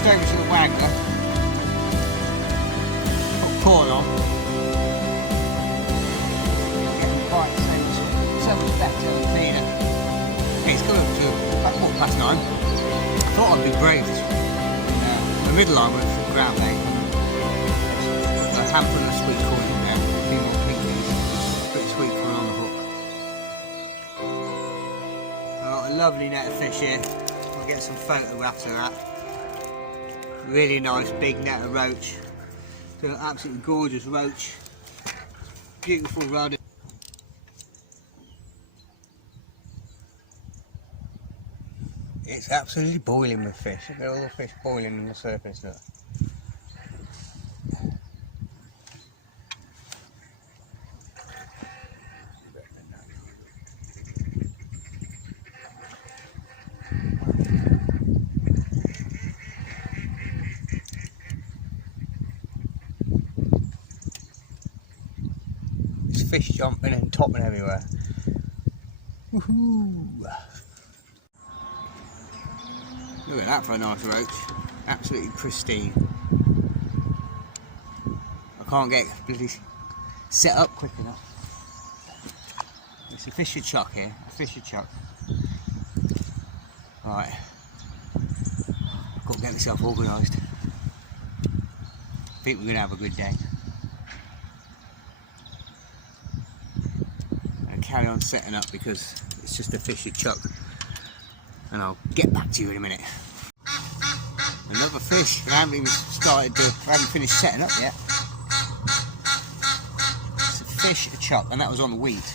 switched over to the Waggler, put corn on, getting quite so much better and cleaner. Okay, it's coming up to about 9:15. I thought I'd be brave this one. The middle line went for ground bait. A handful of sweet corn in there, a few more pinkies, a bit of sweet corn on the hook. Oh, a lovely net of fish here. I'll get some photographs of that. Really nice big net of roach. So an absolutely gorgeous roach. Beautiful rod. It's absolutely boiling with fish. Look at all the fish boiling on the surface. Look. There's fish jumping and topping everywhere. Woohoo! Look at that for a nice roach. Absolutely pristine. I can't get bloody set up quick enough. It's a fisher chuck here. A fisher chuck. Right. I've got to get myself organised. I think we're going to have a good day. I'm going to carry on setting up because it's just a fisher chuck. And I'll get back to you in a minute. Another fish. I haven't finished setting up yet. It's a fish, a chuck, and that was on the wheat.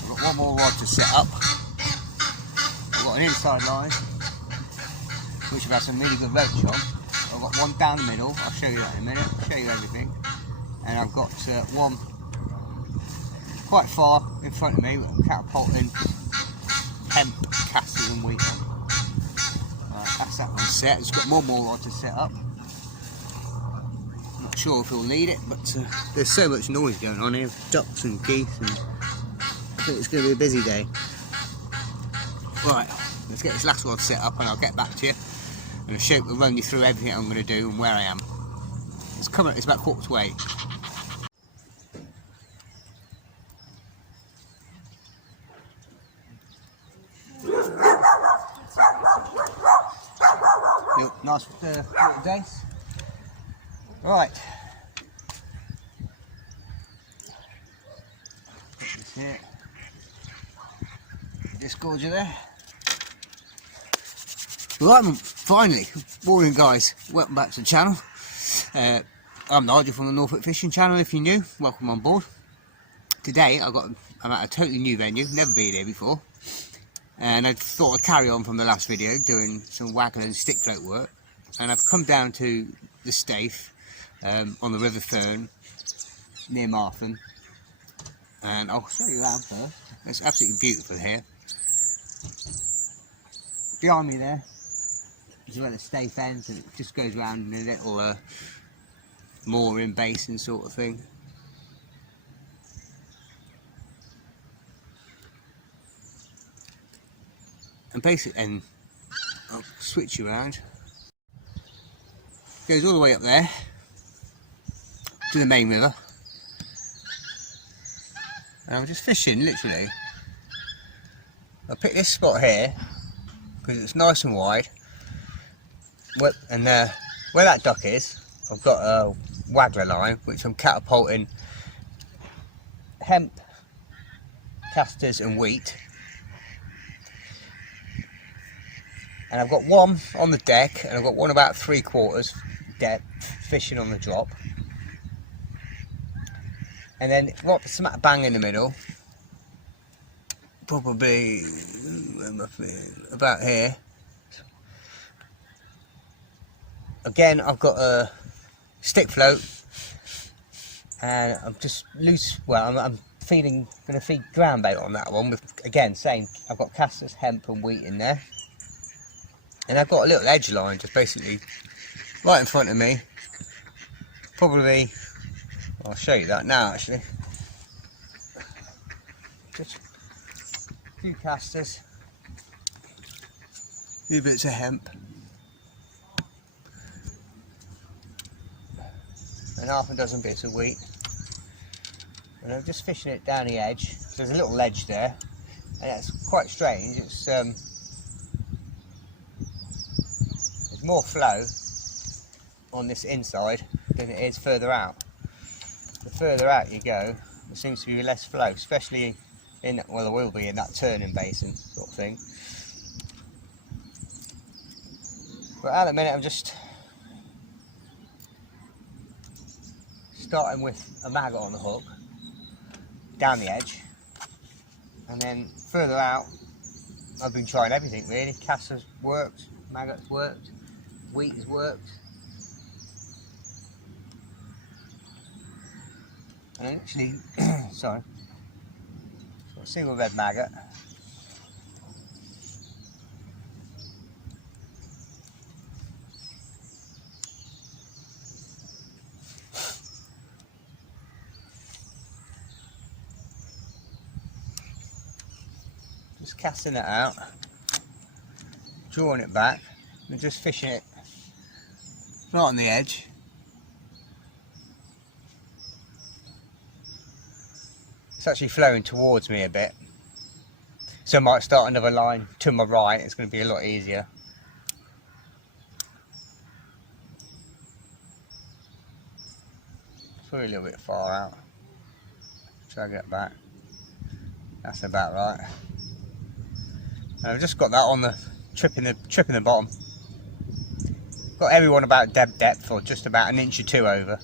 I've got one more rod to set up. I've got an inside line, which I've had some really good roach on. I've got one down the middle. I'll show you that in a minute. I'll show you everything. And I've got one quite far in front of me, catapulting hemp, casters and wheat. Right, that's that one set. It's got one more rod to set up. Not sure if we'll need it, but there's so much noise going on here, ducks and geese, and I think it's going to be a busy day. Right, let's get this last rod set up and I'll get back to you. And I'll run you through everything I'm going to do and where I am. It's about 7:45. Nice little days. Right. Put this here. This gorger there. Right, finally. Morning, guys. Welcome back to the channel. I'm Nigel from the Norfolk Fishing Channel. If you're new, welcome on board. Today I'm at a totally new venue. Never been here before. And I thought I'd carry on from the last video doing some Waggler and stick float work, and I've come down to the Staith on the River Thurne near Martham, and I'll show you around first. It's absolutely beautiful here. Behind me there is where the Staith ends, and it just goes around in a little mooring basin sort of thing. And basically, and I'll switch you around. Goes all the way up there to the main river, and I'm just fishing literally. I picked this spot here because it's nice and wide, and where that duck is, I've got a Waggler line which I'm catapulting hemp, casters and wheat. And I've got one on the deck, and I've got one about 3/4 depth fishing on the drop. And then right smack bang in the middle, probably about here. Again, I've got a stick float, and I'm just loose. Well, I'm going to feed ground bait on that one. With again, same. I've got casters, hemp, and wheat in there. And I've got a little edge line just basically right in front of me. Probably, I'll show you that now actually. Just a few casters, few bits of hemp, and half a dozen bits of wheat. And I'm just fishing it down the edge. There's a little ledge there, and that's quite strange. It's there's more flow on this inside than it is further out. The further out you go, there seems to be less flow, especially in, well, there will be in that turning basin sort of thing. But at the minute I'm just starting with a maggot on the hook down the edge, and then further out I've been trying everything really. Casts has worked, maggots worked, wheat has worked, and actually sorry, got a single red maggot. Just casting it out, drawing it back, and just fishing it right on the edge. It's actually flowing towards me a bit, so I might start another line to my right. It's going to be a lot easier. It's probably a little bit far out. Drag it back. That's about right. And I've just got that on the tripping the bottom. Got everyone about dead depth, or just about an inch or two over.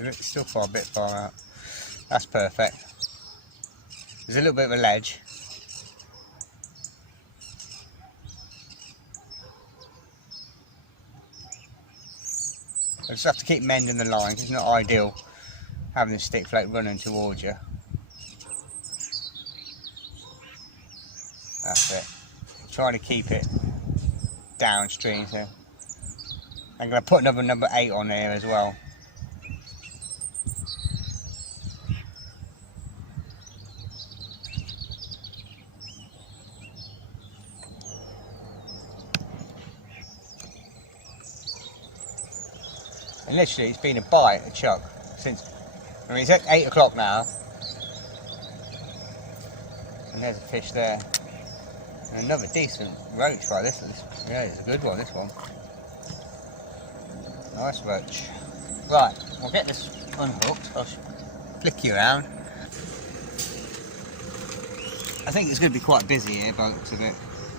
It's still a bit far out. That's perfect. There's a little bit of a ledge. I just have to keep mending the lines. It's not ideal having the stick float running towards you. That's it. I'm trying to keep it downstream. So I'm going to put another number 8 on here as well. And literally it's been a bite, a chuck, since, I mean, it's at 8 o'clock now, and there's a fish there, and another decent roach by this, yeah, it's a good one, this one, nice roach. Right, we'll get this unhooked. I'll flick you around. I think it's going to be quite busy here by the looks of it,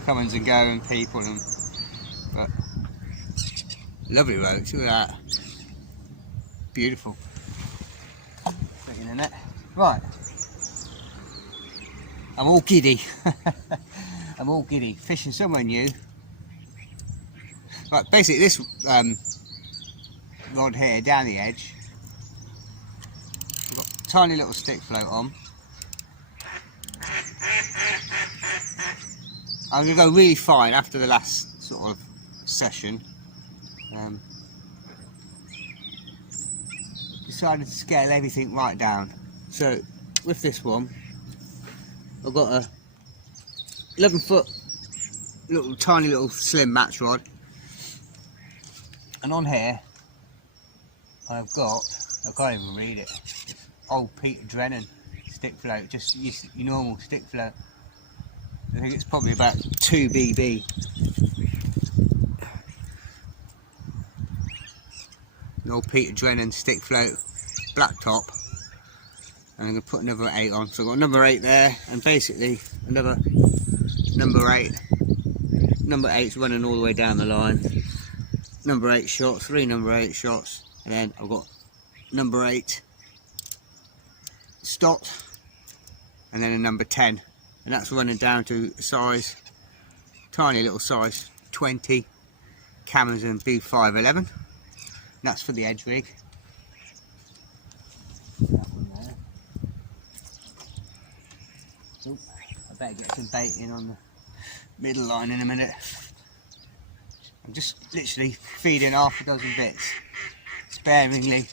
comings and going, people, and, but lovely roach, look at that. Beautiful. Put it in the net. Right. I'm all giddy. I'm all giddy. Fishing somewhere new. Right, basically this rod here down the edge. I've got a tiny little stick float on. I'm going to go really fine after the last sort of session. Decided to scale everything right down. So with this one, I've got a 11-foot little tiny little slim match rod, and on here I've got, I can't even read it, it's old Peter Drennan stick float, just your normal stick float. I think it's probably about 2 BB. An old Peter Drennan stick float, black top, and I'm going to put another 8 on. So I've got number 8 there, and basically another number 8. Number 8's running all the way down the line. Number 8 shot, 3 number 8 shots, and then I've got number 8 stopped, and then a number 10, and that's running down to size, tiny little size 20 Camazon B511. That's for the edge rig. That one there. So I better get some bait in on the middle line in a minute. I'm just literally feeding half a dozen bits. sparingly.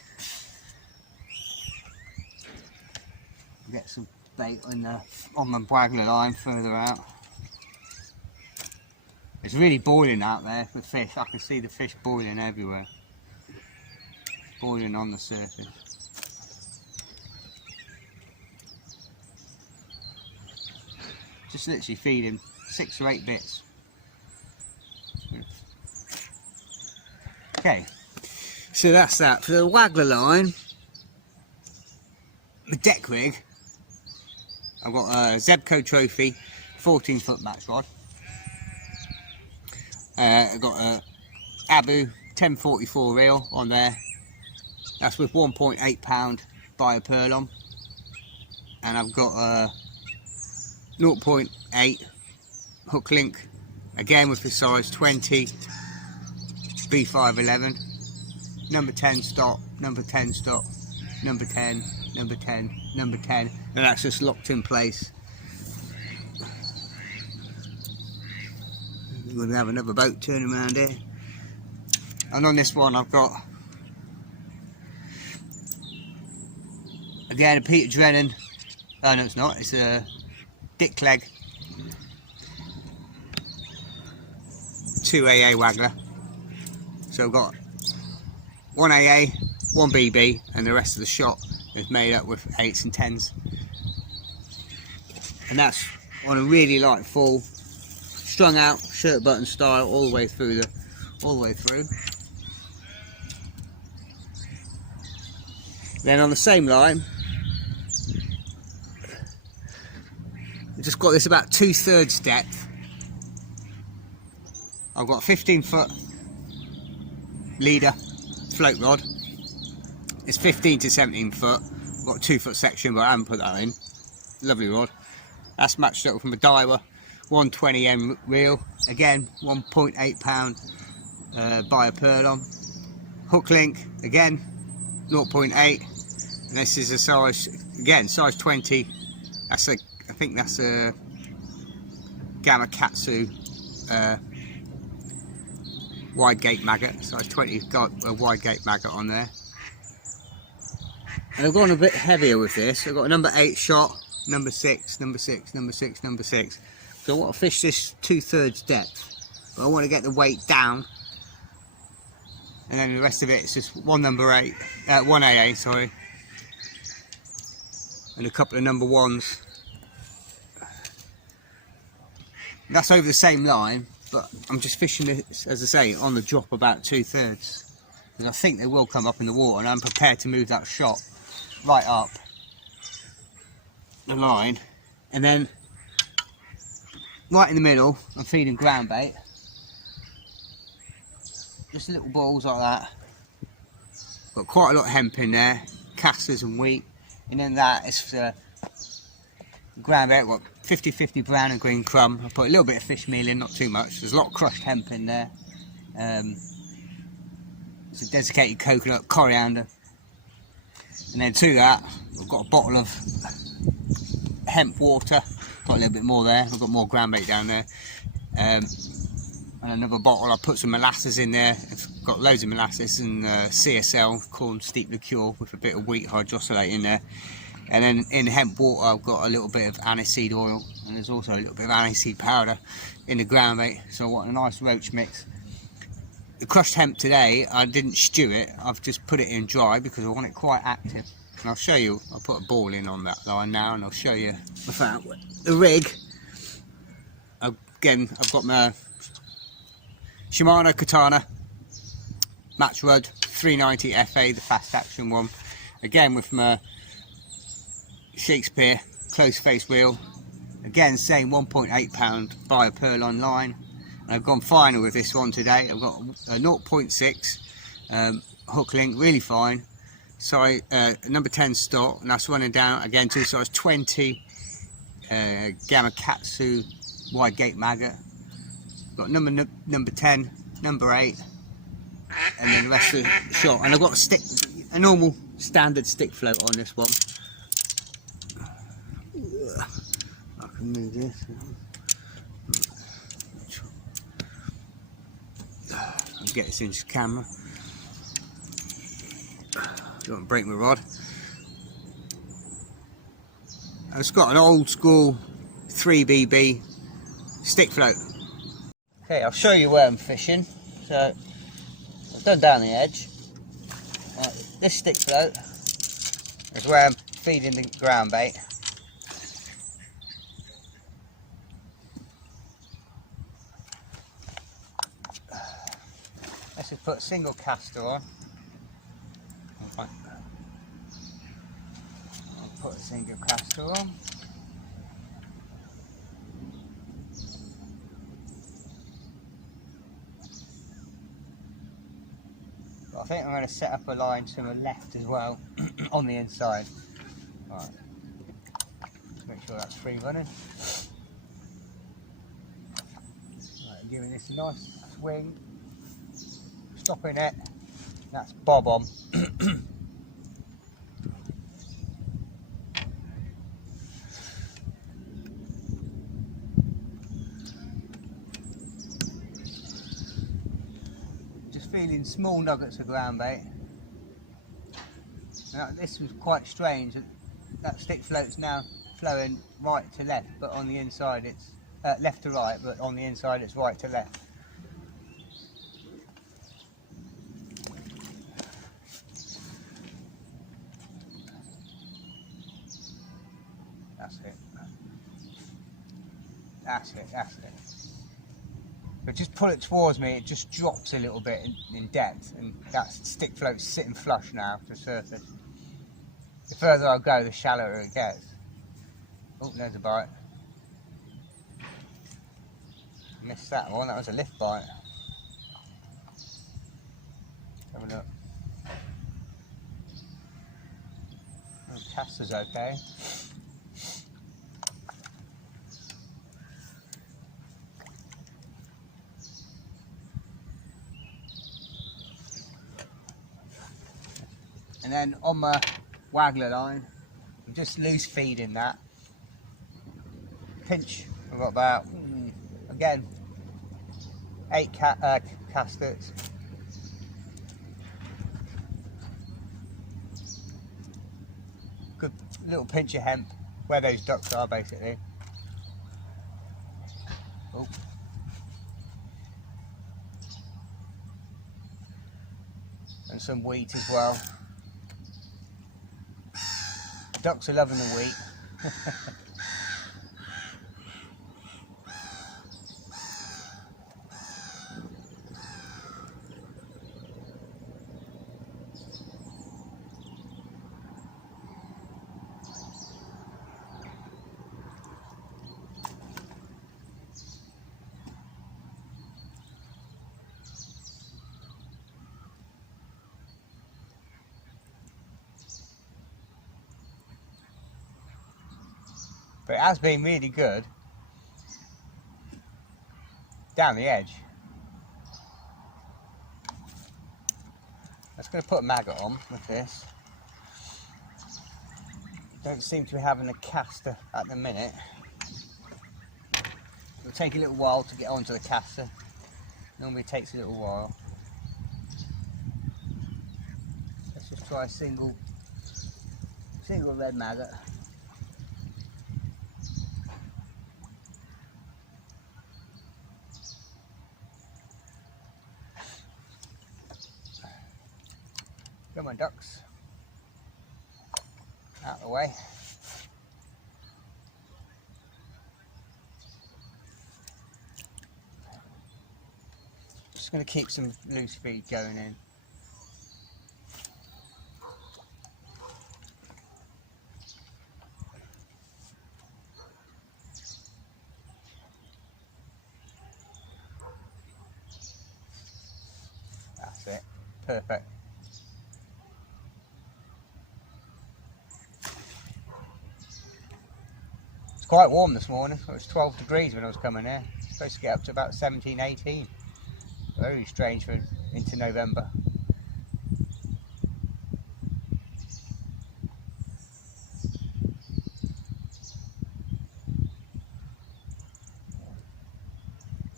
Get some bait on my Waggler line further out. It's really boiling out there with fish. I can see the fish boiling everywhere. Boiling on the surface. Just literally feeding 6 or 8 bits. Okay, so that's that. For the Waggler line, the deck rig, I've got a Zebco Trophy 14-foot match rod. I've got a Abu 1044 reel on there. That's with 1.8 pound biopurlon. And I've got a 0.8 hook link, again with the size 20 B511. Number 10 stop, number 10 stop, number 10, number 10, number 10, and that's just locked in place. We're going to have another boat turning around here. And on this one I've got, again, a Peter Drennan, oh no it's not, it's a Dick Clegg 2 AA Waggler. So I've got 1 AA, 1 BB, and the rest of the shot is made up with 8s and 10s. And that's on a really light fall, strung out, shirt button style, all the way through. Then on the same line, I've just got this about 2/3 depth. I've got a 15-foot leader float rod. It's 15 to 17 foot. I've got a 2-foot section, but I haven't put that in. Lovely rod. That's matched up from a Daiwa 120M reel. Again, 1.8 pound biopurlon. Hook link, again, 0.8. And this is a size, again, size 20. That's a, I think that's a Gamma Katsu wide gate maggot, size 20, got a wide gate maggot on there. And I've gone a bit heavier with this. I've got a number 8 shot, number 6, number 6, number 6, number 6. So I want to fish this 2/3 depth, but I want to get the weight down, and then the rest of it is just 1 AA, sorry, and a couple of number 1s. And that's over the same line, but I'm just fishing this, as I say, on the drop about 2/3, and I think they will come up in the water, and I'm prepared to move that shot right up the line, and then right in the middle I'm feeding ground bait, just little balls like that. Got quite a lot of hemp in there, casters and wheat, and then that is for ground bait. I've got 50-50 brown and green crumb. I put a little bit of fish meal in, not too much. There's a lot of crushed hemp in there. It's a desiccated coconut, coriander, and then to that I've got a bottle of hemp water. Got a little bit more there. I've got more ground bait down there, and another bottle. I put some molasses in there. I've got loads of molasses and CSL, corn steep liqueur, with a bit of wheat hydrosolate in there. And then in hemp water I've got a little bit of aniseed oil, and there's also a little bit of aniseed powder in the ground bait. So I want a nice roach mix. The crushed hemp today, I didn't stew it, I've just put it in dry because I want it quite active. And I'll show you, I'll put a ball in on that line now, and I'll show you without the rig. Again, I've got my Shimano Katana match rod 390 FA, the fast action one. Again with my Shakespeare close face reel. Again, same 1.8 pound biopurlon line. And I've gone final with this one today. I've got a 0.6 hook link, really fine. So number 10 stock, and that's running down again to size 20 Gamma Katsu wide gate maggot. Got number 10, number 8, and then the rest of the shot. And I've got a normal standard stick float on this one. I can move this. I'll get this into the camera. Don't want to break my rod. It's got an old school 3BB stick float. Okay, I'll show you where I'm fishing. So I've done down the edge. This stick float is where I'm feeding the ground bait. Let's just put a single caster on. I'll put a single caster on. But I think I'm going to set up a line to the left as well on the inside. Right. Make sure that's free running. Right, giving this a nice swing. Stopping it. That's bob on. Just feeling small nuggets of ground bait. Now, this was quite strange. That stick float's now flowing right to left, but on the inside it's left to right, but on the inside it's right to left. That's it. That's it, that's it. But just pull it towards me, it just drops a little bit in depth, and that stick float's sitting flush now to the surface. The further I go, the shallower it gets. Oh, there's a bite. Missed that one, that was a lift bite. Have a look. The caster's okay. And then on my Waggler line, I'm just loose feeding that. Pinch, I've got about, again, 8 casters. Good little pinch of hemp, where those ducks are basically. Oh. And some wheat as well. Ducks are loving the wheat. But it has been really good down the edge. I'm just going to put a maggot on with this. Don't seem to be having a caster at the minute. It'll take a little while to get onto the caster. Normally it takes a little while. Let's just try a single red maggot. Come on, ducks. Out of the way. Just going to keep some loose feed going in. That's it. Perfect. It's quite warm this morning. It was 12 degrees when I was coming here. It's supposed to get up to about 17, 18. Very strange for into November.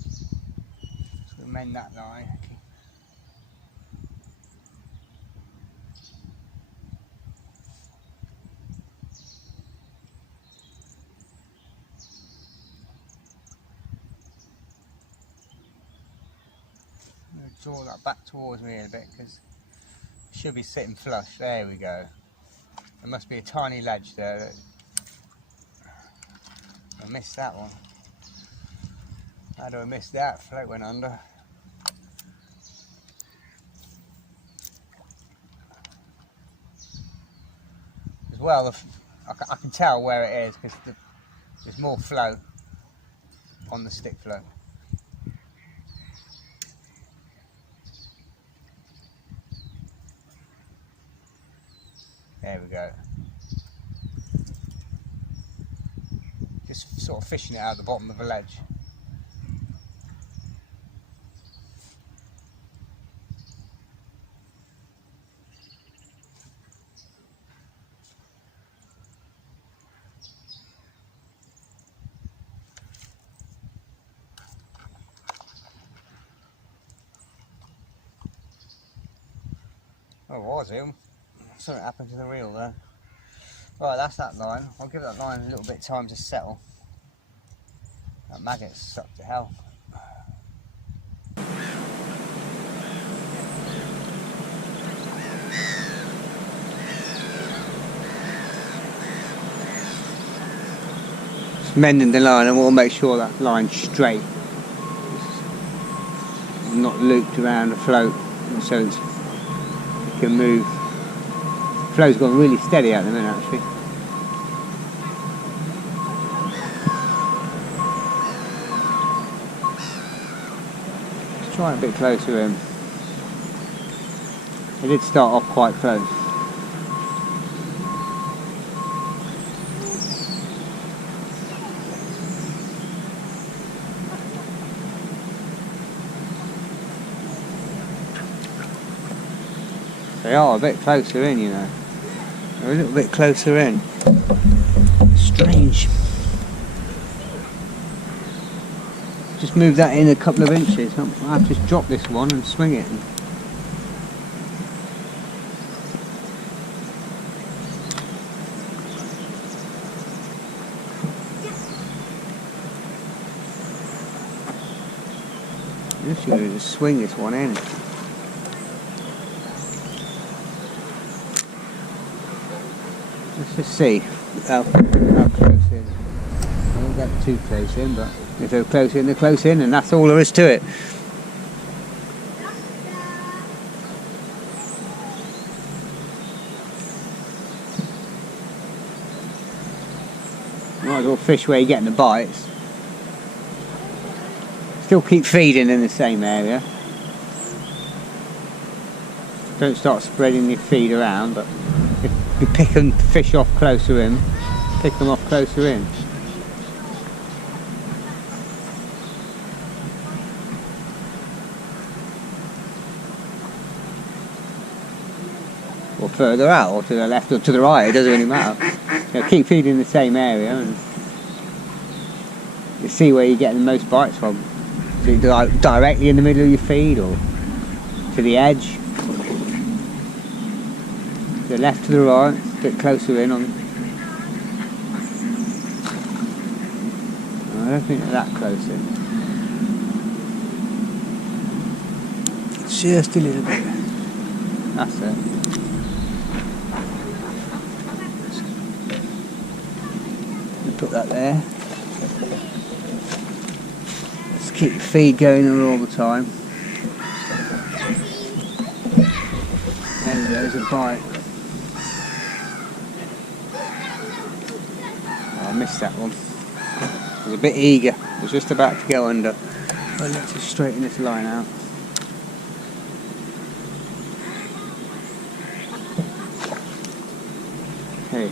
Just going to mend that line. draw that back towards me a bit because it should be sitting flush. There we go. There must be a tiny ledge there. I missed that one. How do I miss that? Float went under. As well, I can tell where it is because there's more float on the stick float. There we go. Just sort of fishing it out of the bottom of the ledge. Oh, was it? Something happened to the reel there. Right, that's that line. I'll give that line a little bit of time to settle. That maggot's stuck to hell. Just mending the line, and we'll make sure that line's straight. It's not looped around the float, so it can move. The flow's gone really steady at the minute actually. Let's try a bit closer in. It did start off quite close. They are a bit closer in, you know. They're a little bit closer in. Strange. Just move that in a couple of inches. I'll have to just drop this one and swing it. I'm just going to just swing this one in. Let's just see how close in. I won't get too close in, but if they're close in, they're close in, and that's all there is to it. Might as well fish where you're getting the bites. Still keep feeding in the same area. Don't start spreading your feed around, but if you pick them fish off closer in, pick them off closer in. Or further out, or to the left or to the right, it doesn't really matter. You know, keep feeding the same area and you see where you're getting the most bites from. So you're directly in the middle of your feed, or to the edge, to the left, to the right, a bit closer in on. I don't think they're that close in. Just a little bit. That's it. Put that there. Let's keep the feed going on all the time. There goes a bite. Oh, I missed that one. I was a bit eager. I was just about to go under. But let's just straighten this line out. Hey.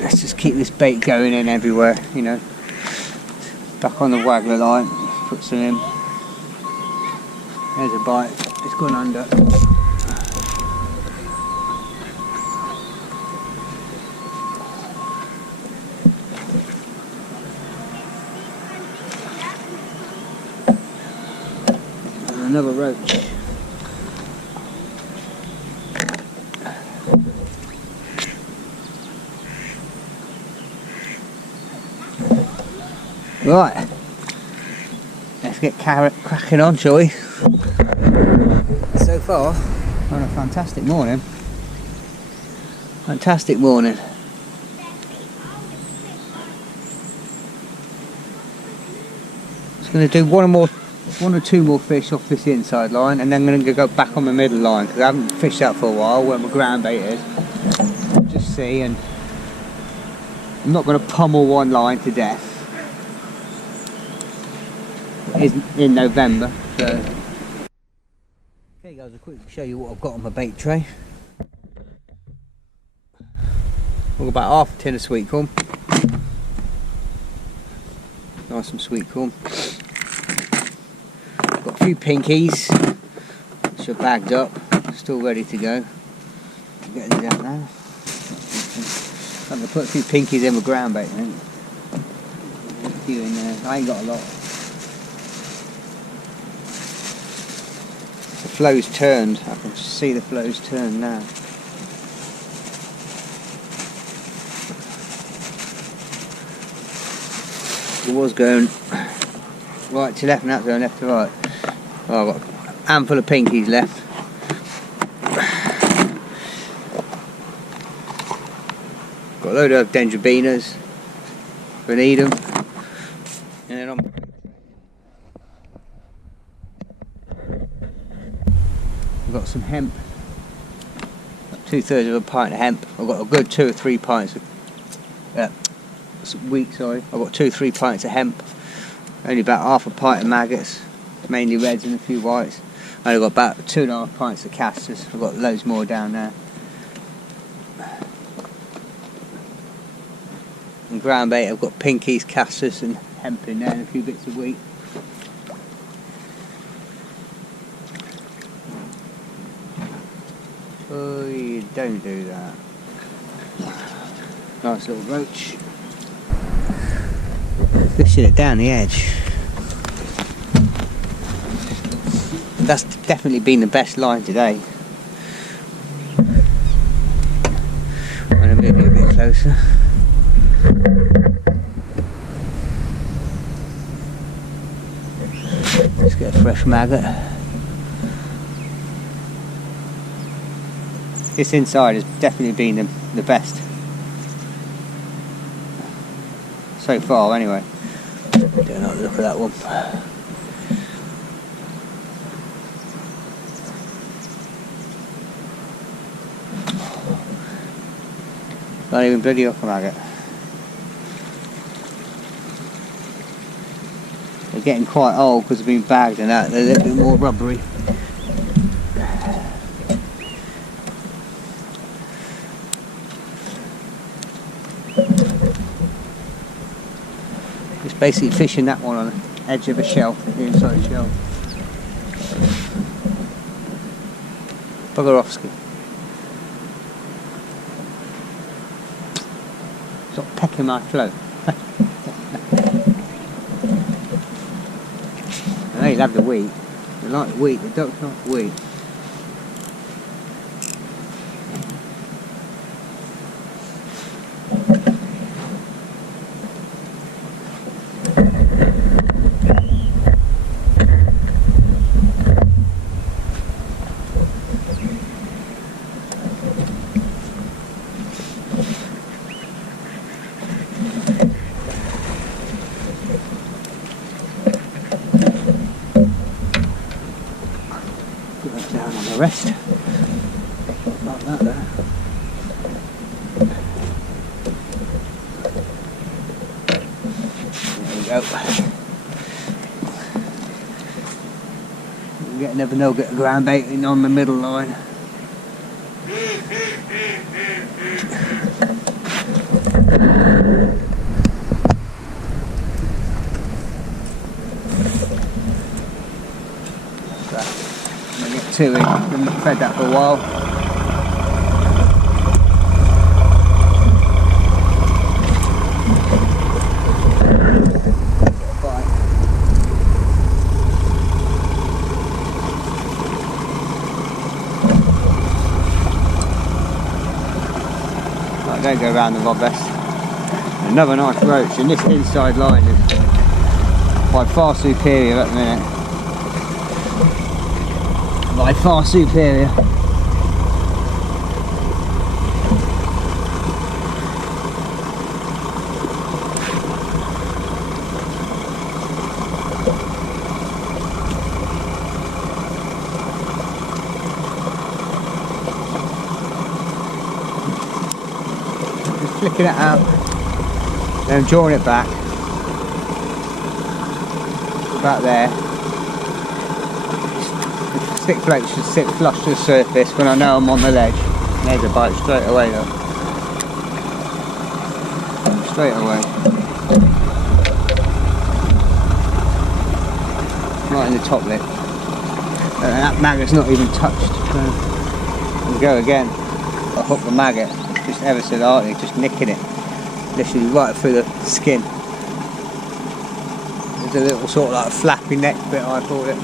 Let's just keep this bait going in everywhere, you know. Back on the Waggler line, put some in. There's a bite, it's gone under. And another roach. Right, let's get cracking on, shall we? So far, on a fantastic morning. Fantastic morning. Just going to do one or two more fish off this inside line, and then I'm going to go back on the middle line because I haven't fished that for a while where my ground bait is. Just see, and I'm not going to pummel one line to death. It is in November, so. Okay guys, I'll quickly show you what I've got on my bait tray. I've got about half a tin of sweet corn. Nice and sweet corn. Got a few pinkies, which are bagged up, still ready to go. Get these out now. I'm going to put a few pinkies in my ground bait, I think. A few in there. I ain't got a lot. The flow's turned. I can see the flow's turned now. It was going right to left, and that's going left to right. Oh, I've got a handful of pinkies left. Got a load of dendrobinas if I need them. And then I've got some hemp. Got 2/3 of a pint of hemp. I've got a good 2 or 3 pints of wheat, sorry. I've got 2 or 3 pints of hemp. Only about half a pint of maggots, mainly reds and a few whites. And I've got about 2.5 pints of castors. I've got loads more down there. And ground bait, I've got pinkies, castors and hemp in there and a few bits of wheat. Oh, you don't do that. Nice little roach. Fishing it down the edge. That's definitely been the best line today. I'm going to move it a bit closer. Let's get a fresh maggot. This inside has definitely been the best. So far anyway. Don't know, look at that one. Not even bloody up a maggot. They're getting quite old because they've been bagged and that. They're a little bit more rubbery. Just basically fishing that one on the edge of a shell, the inside shell. Buggerovsky. Stop pecking my float. I know you love the wheat. They like the wheat, the ducks like the wheat. Down on the rest. Like that there. There we go. You never know, get a ground bait in on the middle line. Two in. I've fed that for a while. Right, don't go around the rod vest. Another nice roach, and this inside line is by far superior at the minute. by far superior. Flicking it out, then drawing it back, about there. Stick float should sit flush to the surface when I know I'm on the ledge. There's a bite straight away though. Straight away. Right in the top lip. And that maggot's not even touched. So and go again. I hook the maggot. Just ever so lightly, just nicking it, literally right through the skin. There's a little sort of like flappy neck bit, I call it.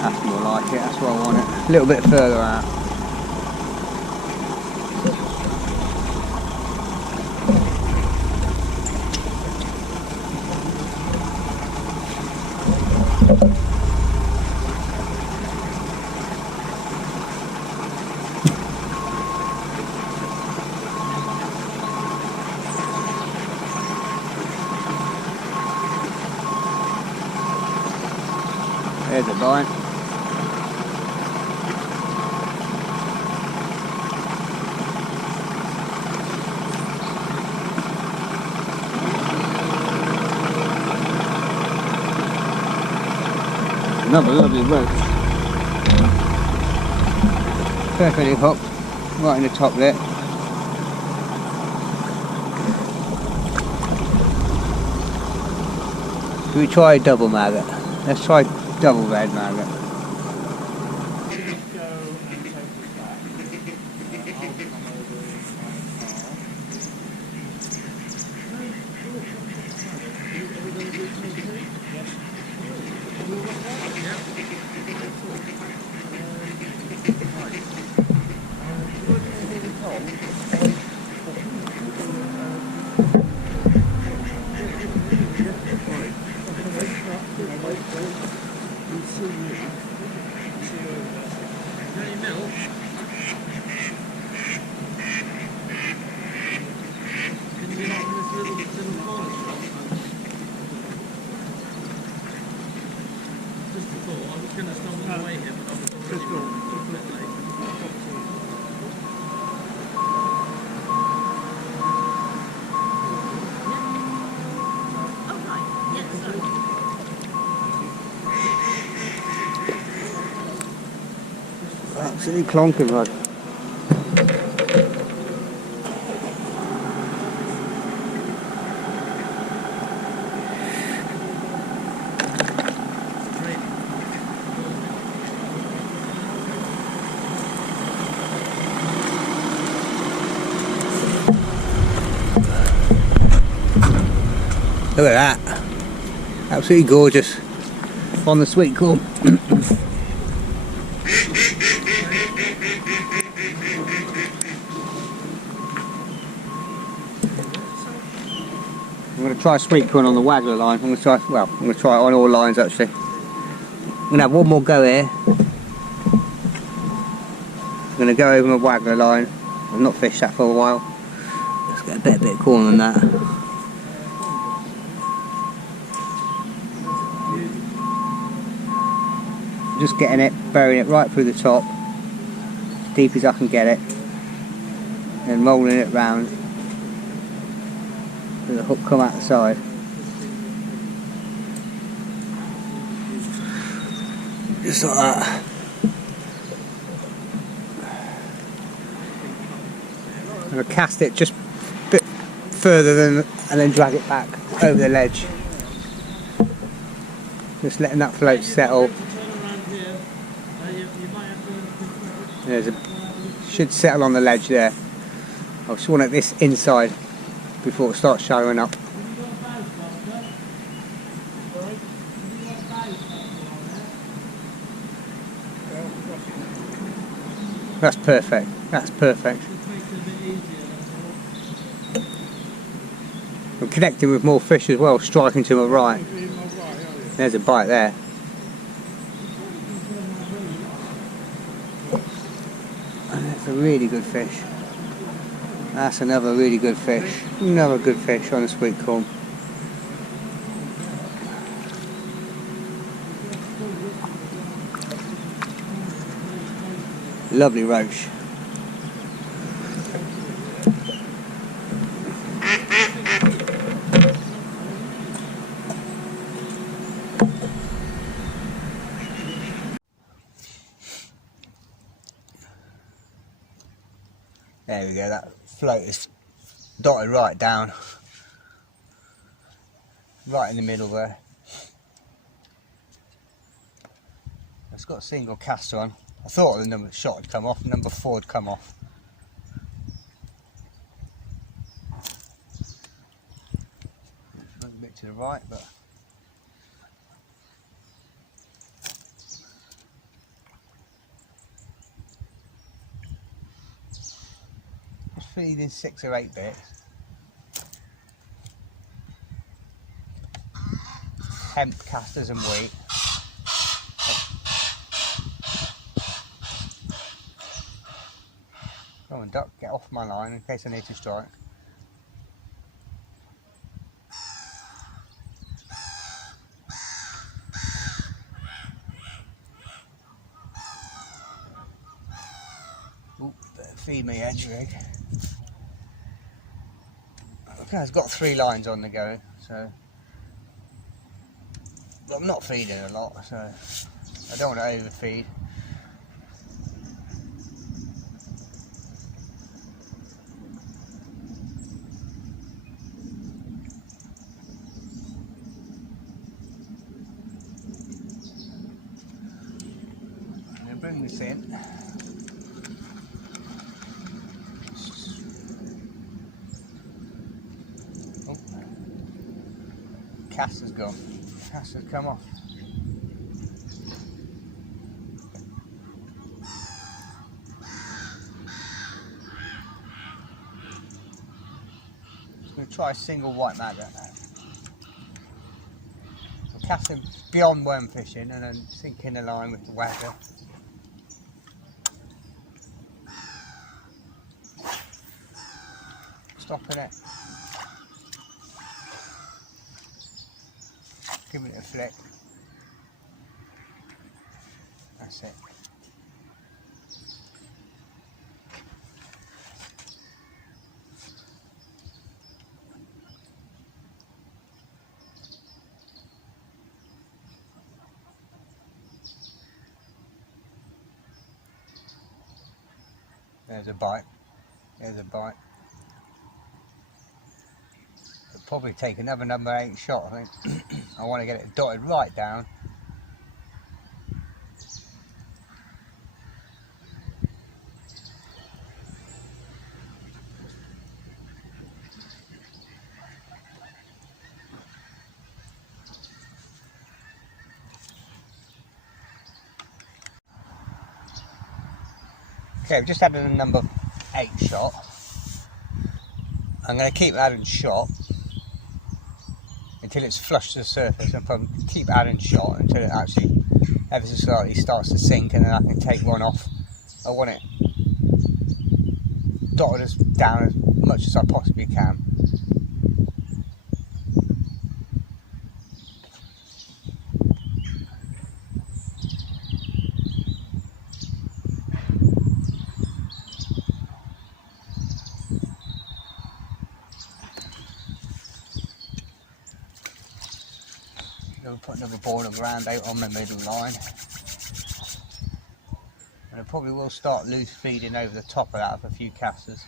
That's more like it, that's what I want it. A little bit further out. There's a bite. Another lovely roach. Perfectly hooked, right in the top lip. Should we try a double maggot? Let's try double red maggot. Absolutely clonking, right? Look at that, absolutely gorgeous on the sweet corn. I'm going to try sweet corn on the Waggler line. I'm going to try it on all lines actually. I'm going to have one more go here. I'm going to go over my Waggler line. I've not fished that for a while. Let's get a bit of corn on that. Just getting it, burying it right through the top, as deep as I can get it, and rolling it round. Let the hook come out the side. Just like that. I'm going to cast it just a bit further than, and then drag it back over the ledge. Just letting that float settle. Should settle on the ledge there. I just want it this inside before it starts showing up. That's perfect. That's perfect. I'm connecting with more fish as well, striking to my right. There's a bite there. And that's a really good fish. That's another really good fish. Another good fish on a sweet corn. Lovely roach. There we go, that float is dotted right down. Right in the middle there. It's got a single caster on. I thought the number shot had come off, number 4 had come off. A bit to the right, but just feeding 6 or 8 bits. Hemp casters and wheat. Come on, duck, get off my line in case I need to strike. Oop, better feed me edge rig. Okay, it's got 3 lines on the go, so. But I'm not feeding a lot, so I don't want to overfeed. I'm going to bring this in. Oh. Cast has gone. Cast has come off. I'm going to try a single white maggot. I'm casting beyond worm fishing and then sinking the line with the Waggler. Stopping it. Give it a flick. That's it. There's a bite. There's a bite. It'll probably take another number 8 shot, I think. I want to get it dotted right down. Okay, I've just added a number 8 shot. I'm going to keep adding shot until it's flush to the surface, and probably keep adding shot until it actually ever so slightly starts to sink, and then I can take one off. I want it dotted as down as much as I possibly can. I'll put another ball of round out on my middle line, and I probably will start loose feeding over the top of that with a few casters.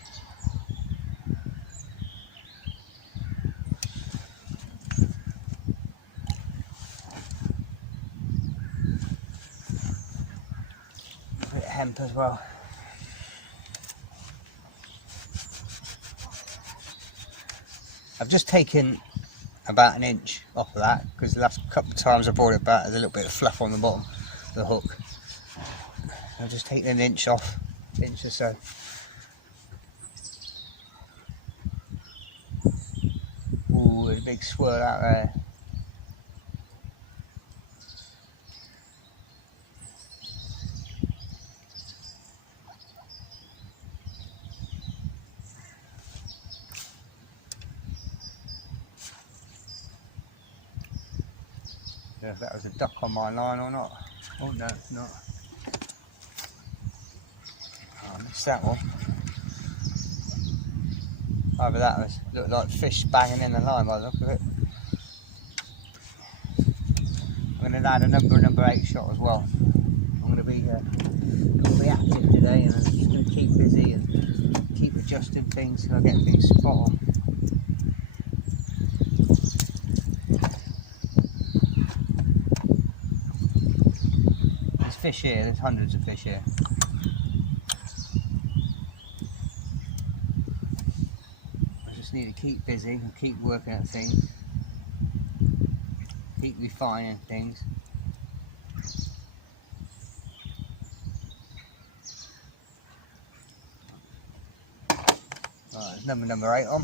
A bit of hemp as well. I've just taken about 1 inch off of that because the last couple of times I brought it back there's a little bit of fluff on the bottom of the hook. I've just taken 1 inch off, 1 inch or so. Ooh, there's a big swirl out there. know if that was a duck on my line or not. Oh no, it's not. Oh, I missed that one. Either that was looked like fish banging in the line by the look of it. I'm going to add a number 8 shot as well. I'm going to be active today, and I'm just going to keep busy and keep adjusting things so I get things spot on. There's fish here, there's hundreds of fish here. I just need to keep busy and keep working at things, keep refining things. Right, there's number 8 on.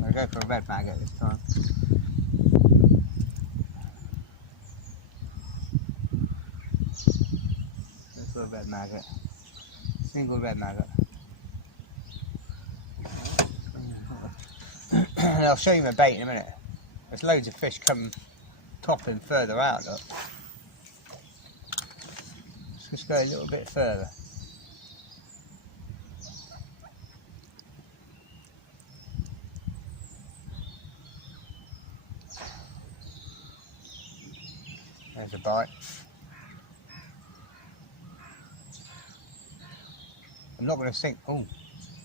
I'm going to go for a red maggot this time. Go for a red maggot. Single red maggot. And I'll show you my bait in a minute. There's loads of fish coming topping further out, look. Let's just go a little bit further. There's a bite. I'm not going to sink. Oh,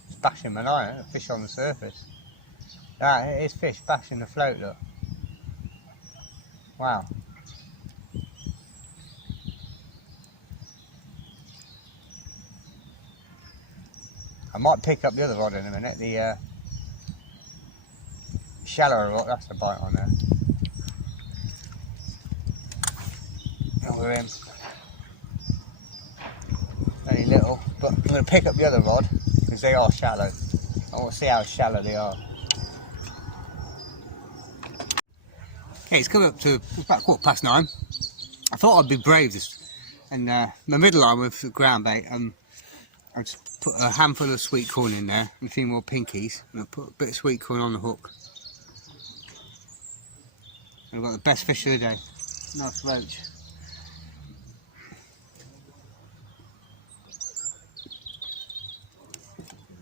it's bashing my line, a fish on the surface. Ah, it is fish bashing the float, look. Wow. I might pick up the other rod in a minute, the shallower rod, that's a bite on there. We're in. Only little, but I'm going to pick up the other rod because they are shallow. I want to see how shallow they are. Okay, it's coming up to about 9:15. I thought I'd be brave this, and my middle line with the ground bait. I just put a handful of sweet corn in there and a few more pinkies, and I put a bit of sweet corn on the hook. And I've got the best fish of the day. Nice roach.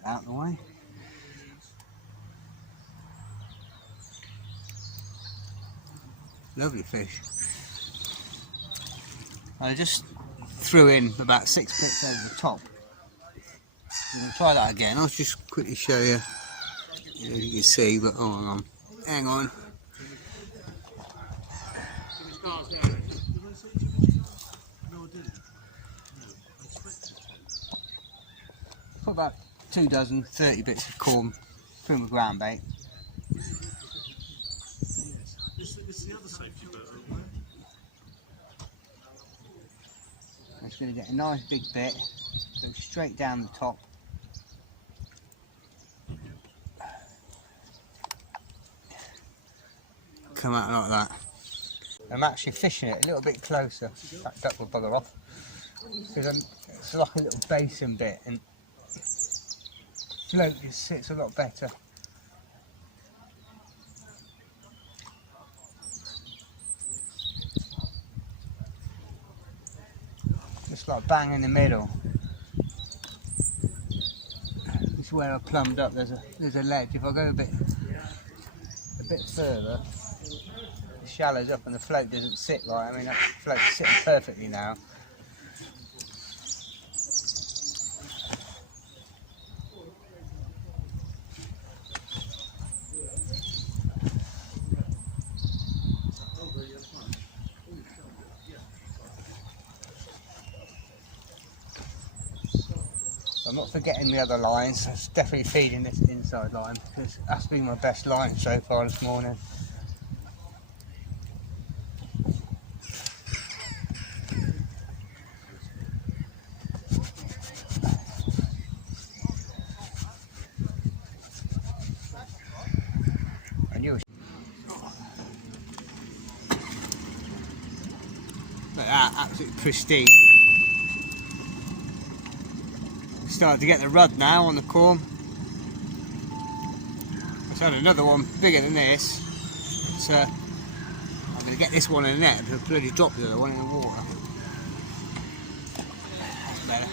Out of the way. Lovely fish. I just threw in about 6 clicks over the top. I'm going to try that again. I'll just quickly show you. You can see, but oh, hang on. Hang on. Put about 2 dozen, 30 bits of corn through my ground bait. I'm just going to get a nice big bit, go straight down the top. Come out like that. I'm actually fishing it a little bit closer. That duck will bugger off. Because it's like a little basin bit, and float just sits a lot better. Just like bang in the middle. This is where I plumbed up. There's a ledge. If I go a bit further, the shallow's up and the float doesn't sit right. I mean, that float's sitting perfectly now. I'm not forgetting the other lines. It's definitely feeding this inside line because that's been my best line so far this morning. And you look at that, absolutely pristine. Starting to get the rud now on the corn. I've had another one bigger than this. It's, I've going to get this one in the net, but bloody drop the other one in the water. That's better.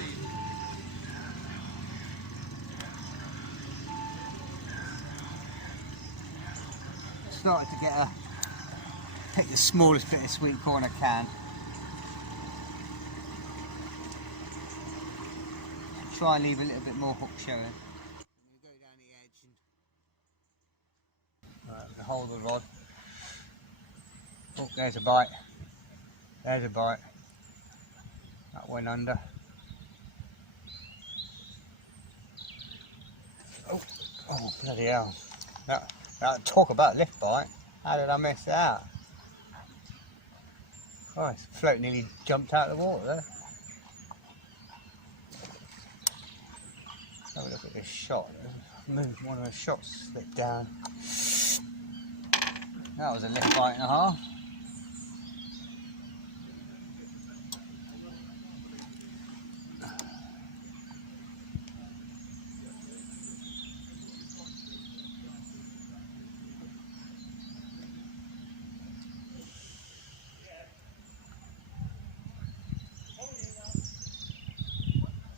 Started to get pick the smallest bit of sweet corn I can. Try and leave a little bit more hook showing. I'm going to go down the edge and hold the rod. Oh, there's a bite. There's a bite. That went under. Oh, bloody hell. Talk about lift bite. How did I miss that? Oh, it's float nearly jumped out of the water there. Have a look at this shot. Moved one of the shots, slipped down. That was a lift bite and a half.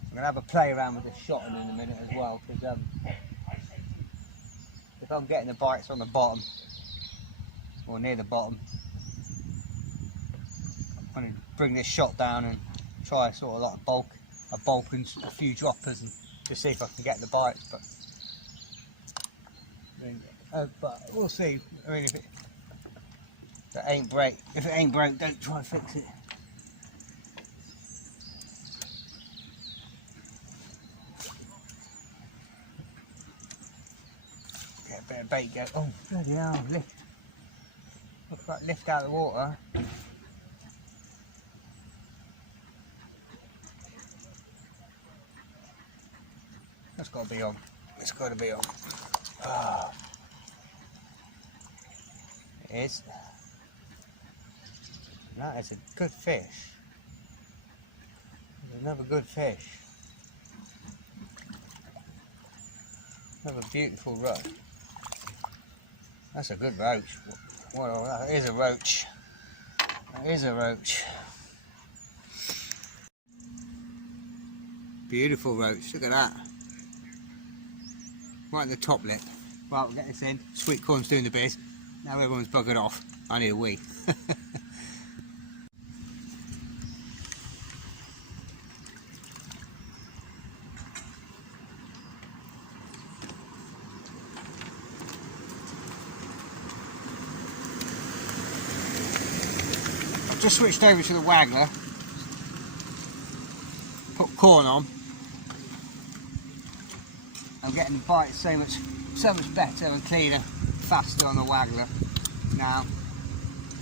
I'm going to have a play around with the shot in a minute as well, because if I'm getting the bites on the bottom or near the bottom, I'm going to bring this shot down and try sort of like a bulk and a few droppers and to see if I can get the bites. But we'll see. I mean, if it ain't broke, don't try and fix it. Bit of bait go. Oh, bloody hell, lift. Looks like lift out of the water. That's got to be on. It's got to be on. Oh. It is. That is a good fish. Another good fish. Another beautiful roach. That's a good roach. Well, that is a roach. That is a roach. Beautiful roach, look at that. Right in the top lip. Right, we'll get this in. Sweet corn's doing the biz. Now everyone's buggered off. I need a wee. Just switched over to the Waggler, put corn on. I'm getting the bites so much better and cleaner, faster on the Waggler now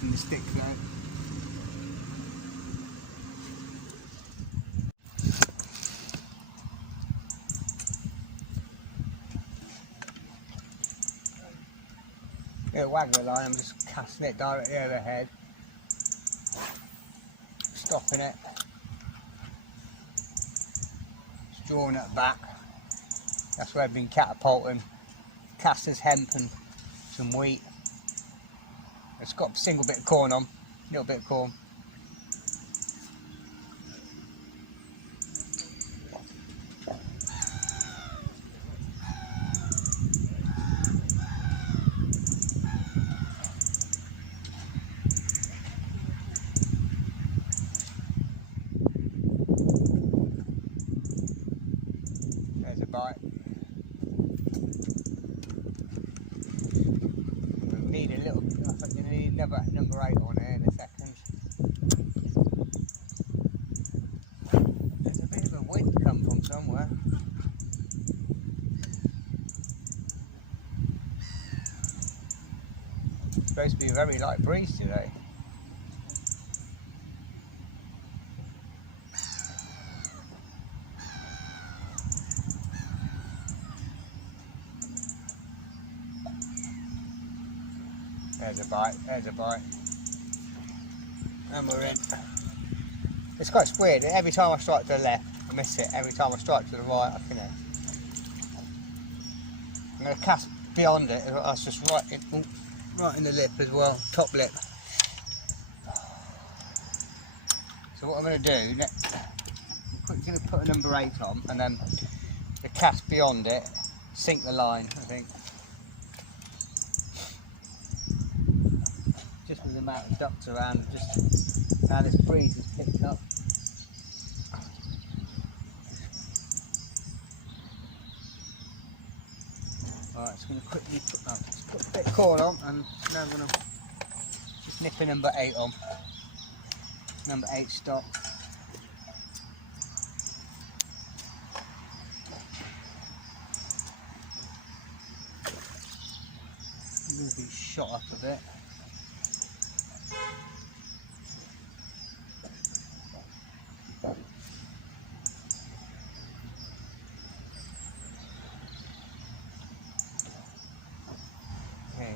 than the stick float. The Waggler line, I'm just casting it directly overhead. Stopping it, just drawing it back. That's where I've been catapulting. Casters, hemp and some wheat. It's got a single bit of corn on, a little bit of corn. Bite. We need a little. I think you need number 8 on here in a second. There's a bit of a wind come from somewhere. It's supposed to be a very light breeze today. There's a bite, there's a bite. And we're in. It's quite weird, every time I strike to the left, I miss it. Every time I strike to the right, I connect. I'm going to cast beyond it, that's just right in the lip as well, top lip. So what I'm going to do next, I'm going to put a number 8 on, and then the cast beyond it, sink the line, I think. Just with the amount of ducks around, just now this breeze is picking up. Alright, just going to quickly put a bit of cord on, and now I'm going to just nip a number 8 on. Number 8 stock. Move these shot up a bit. Okay.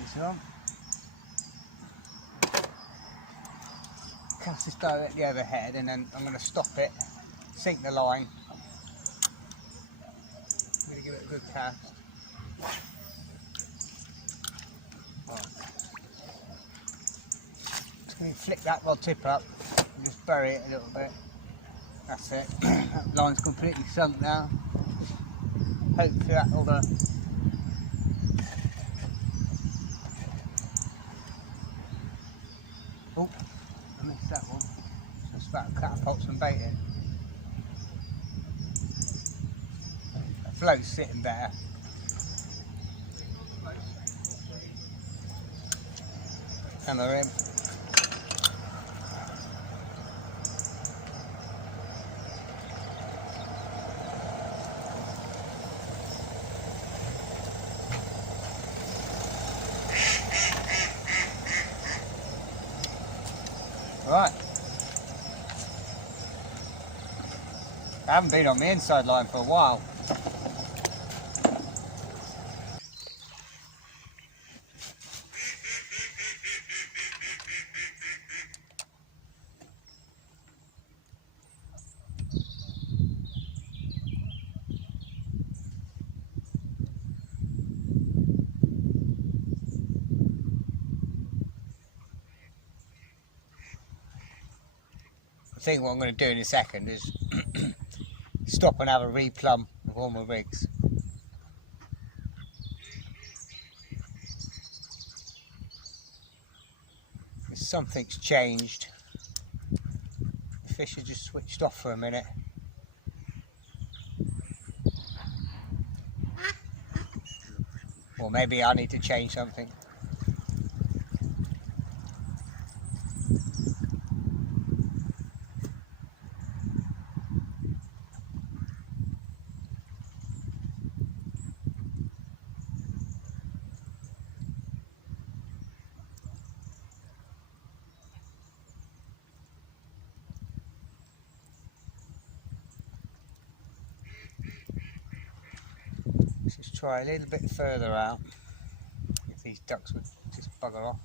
This on. Cast this directly overhead, and then I'm going to stop it, sink the line. I'm going to give it a good cast. Right. Just going to flick that rod tip up and just bury it a little bit. That's it. That line's completely sunk now. Hopefully that'll oh, I missed that one. Just about to catapult some bait in. The float's sitting better. Hammer in. Right. I haven't been on the inside line for a while. I think what I'm going to do in a second is stop and have a replumb of all my rigs. Something's changed. The fish are just switched off for a minute. Or maybe I need to change something. Let's just try a little bit further out. If these ducks would just bugger off.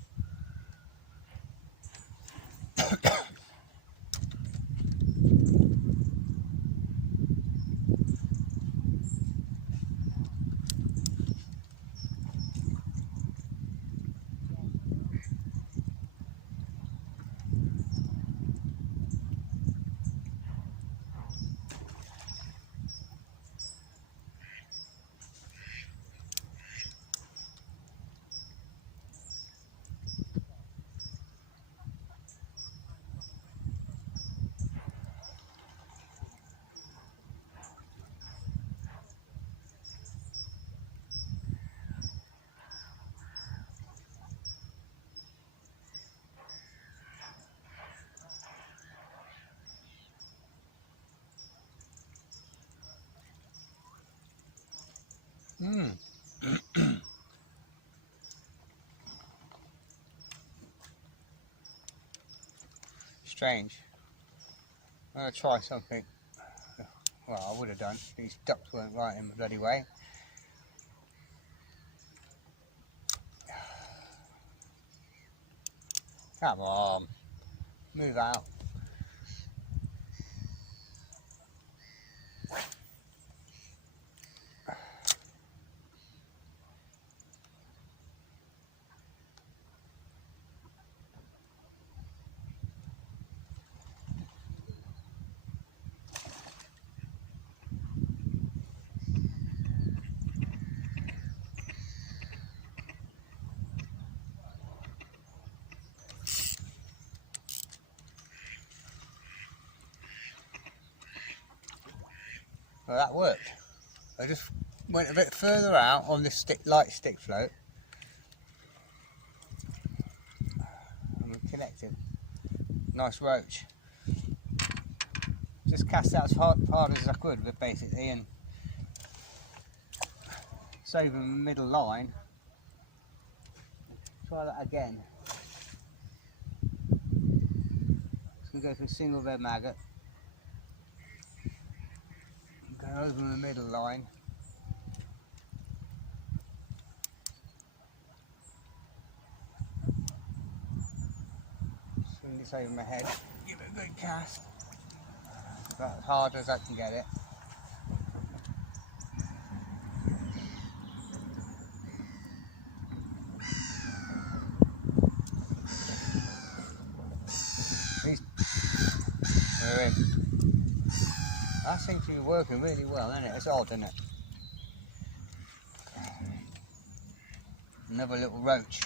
Strange. I'm going to try something. Well, I would have done. These ducks weren't right in the bloody way. Come on. Move out. Well, that worked. I just went a bit further out on this light stick float and we connected. Nice roach. Just cast out as hard as I could, but basically, and save the middle line. Try that again. Just gonna go for a single red maggot. Go over the middle line. Swing this over my head. Give it a good cast. About as hard as I can get it. We're in. That seems to be working really well, isn't it? It's odd, isn't it? Another little roach.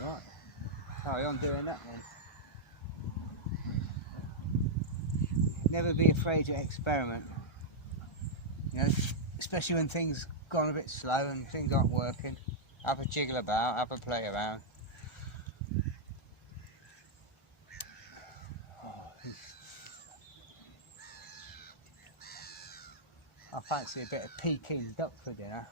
Right, carry on doing that then. Never be afraid to experiment. You know, especially when things gone a bit slow and things aren't working. Have a jiggle about, have a play around. I fancy a bit of Peking duck for dinner.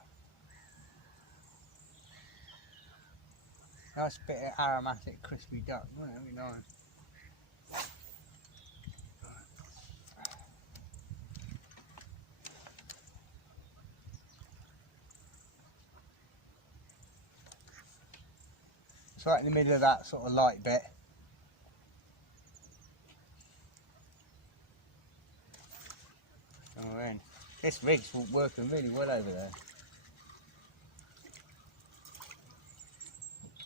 Nice bit of aromatic crispy duck, wouldn't it? That'd be nice. It's right in the middle of that sort of light bit. And we're in. This rig's working really well over there.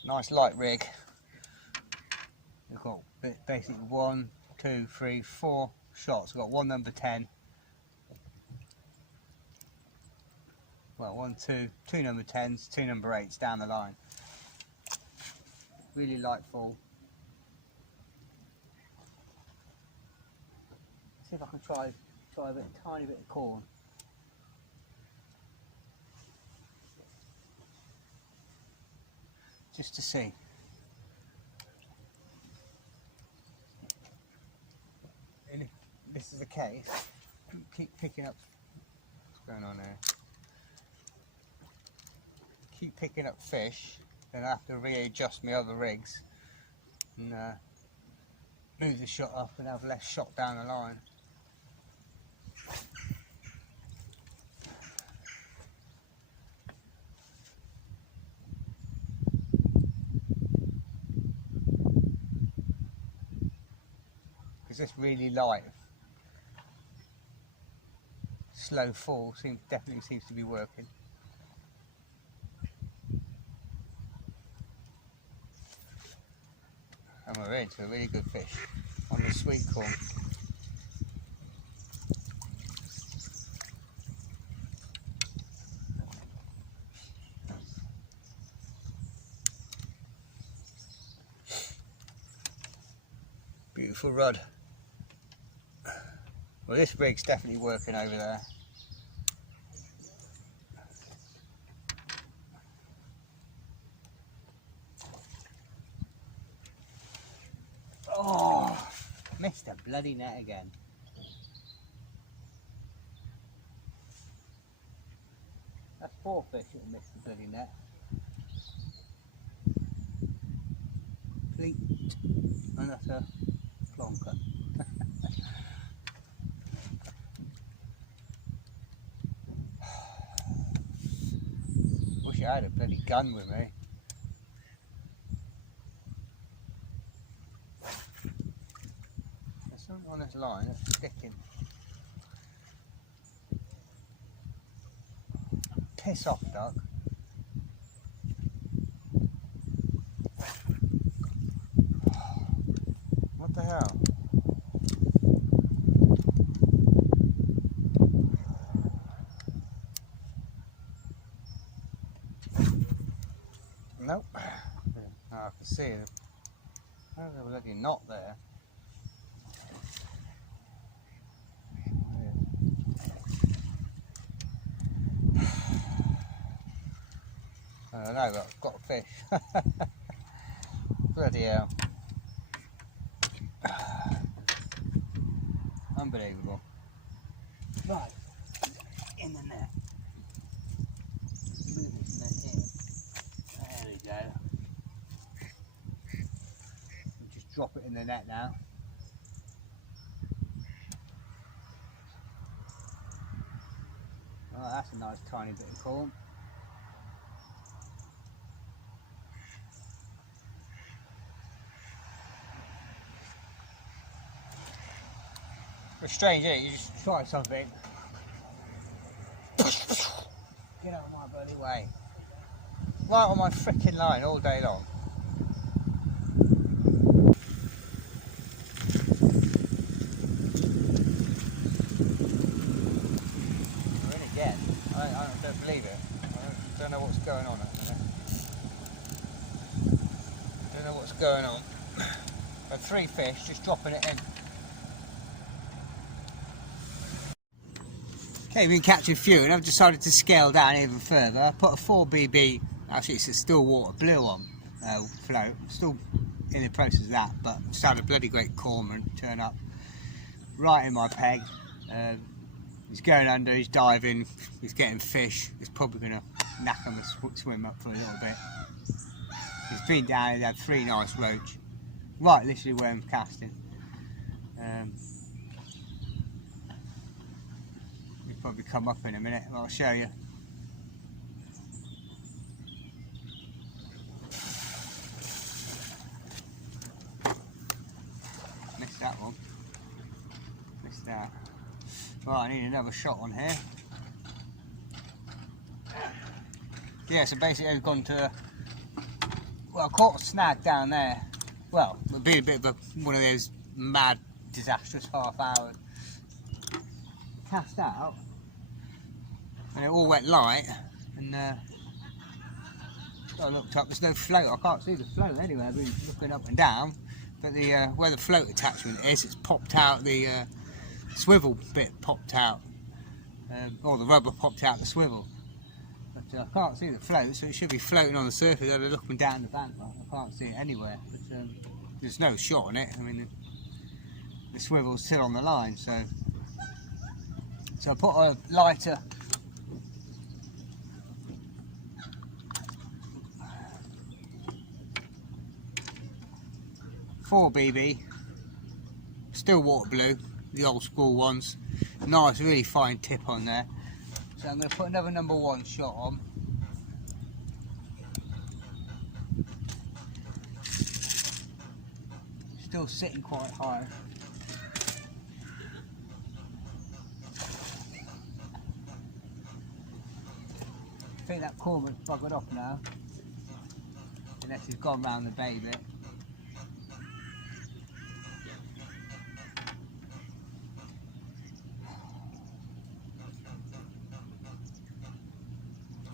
Nice light rig. We've got basically 1, 2, 3, 4 shots. We've got one number 10. Well, two number 10s, 2 number 8s down the line. Really light fall. See if I can try a tiny bit of corn. Just to see. And if this is the case, keep picking up. What's going on there? Keep picking up fish. Then I have to readjust my other rigs and move the shot up and have less shot down the line. Because this really light, slow fall definitely seems to be working. And we're into a really good fish on the sweet corn. Beautiful rod. Well, this rig's definitely working over there. Oh, missed a bloody net again. That's 4 fish that missed the bloody net. Complete and utter plonker. Wish I had a bloody gun with me. There's something on this line that's sticking. Piss off, duck. What the hell? Nope. Oh, I can see it. There's a bloody knot there. I don't know, I've got a fish. Bloody hell. Unbelievable. Right, in the net. Move this net in. There we go. We'll just drop it in the net now. Oh, that's a nice tiny bit of corn. It's strange, isn't it? You just try something. Get out of my bloody way. Right on my frickin' line all day long. We're in again. I don't believe it. I don't know what's going on at the minute. Don't know what's going on. But 3 fish, just dropping it in. Okay, we've been catching a few and I've decided to scale down even further. I put a 4BB, actually it's a still water blue on float. I'm still in the process of that, but just had a bloody great cormorant turn up right in my peg. He's going under, he's diving, he's getting fish. He's probably going to knack him and swim up for a little bit. He's been down, he's had 3 nice roach, right literally where I'm casting. Probably come up in a minute, I'll show you. Missed that one. Missed that. Right, I need another shot on here. Yeah, so basically I've gone to, well, I caught a snag down there. Well, it'll be a bit of one of those mad, disastrous half hours. Cast out. And it all went light, and I looked up, there's no float, I can't see the float anywhere, I've been looking up and down, but the where the float attachment is, it's popped out, the swivel bit popped out, or the rubber popped out the swivel, but I can't see the float, so it should be floating on the surface. I've been looking down the bank, I can't see it anywhere, but there's no shot on it. I mean, the swivel's still on the line, so I put a lighter 4BB, still water blue, the old school ones. Nice, really fine tip on there. So I'm going to put another #1 shot on. Still sitting quite high. I think that cormorant's buggered off now, unless he's gone round the bay bit.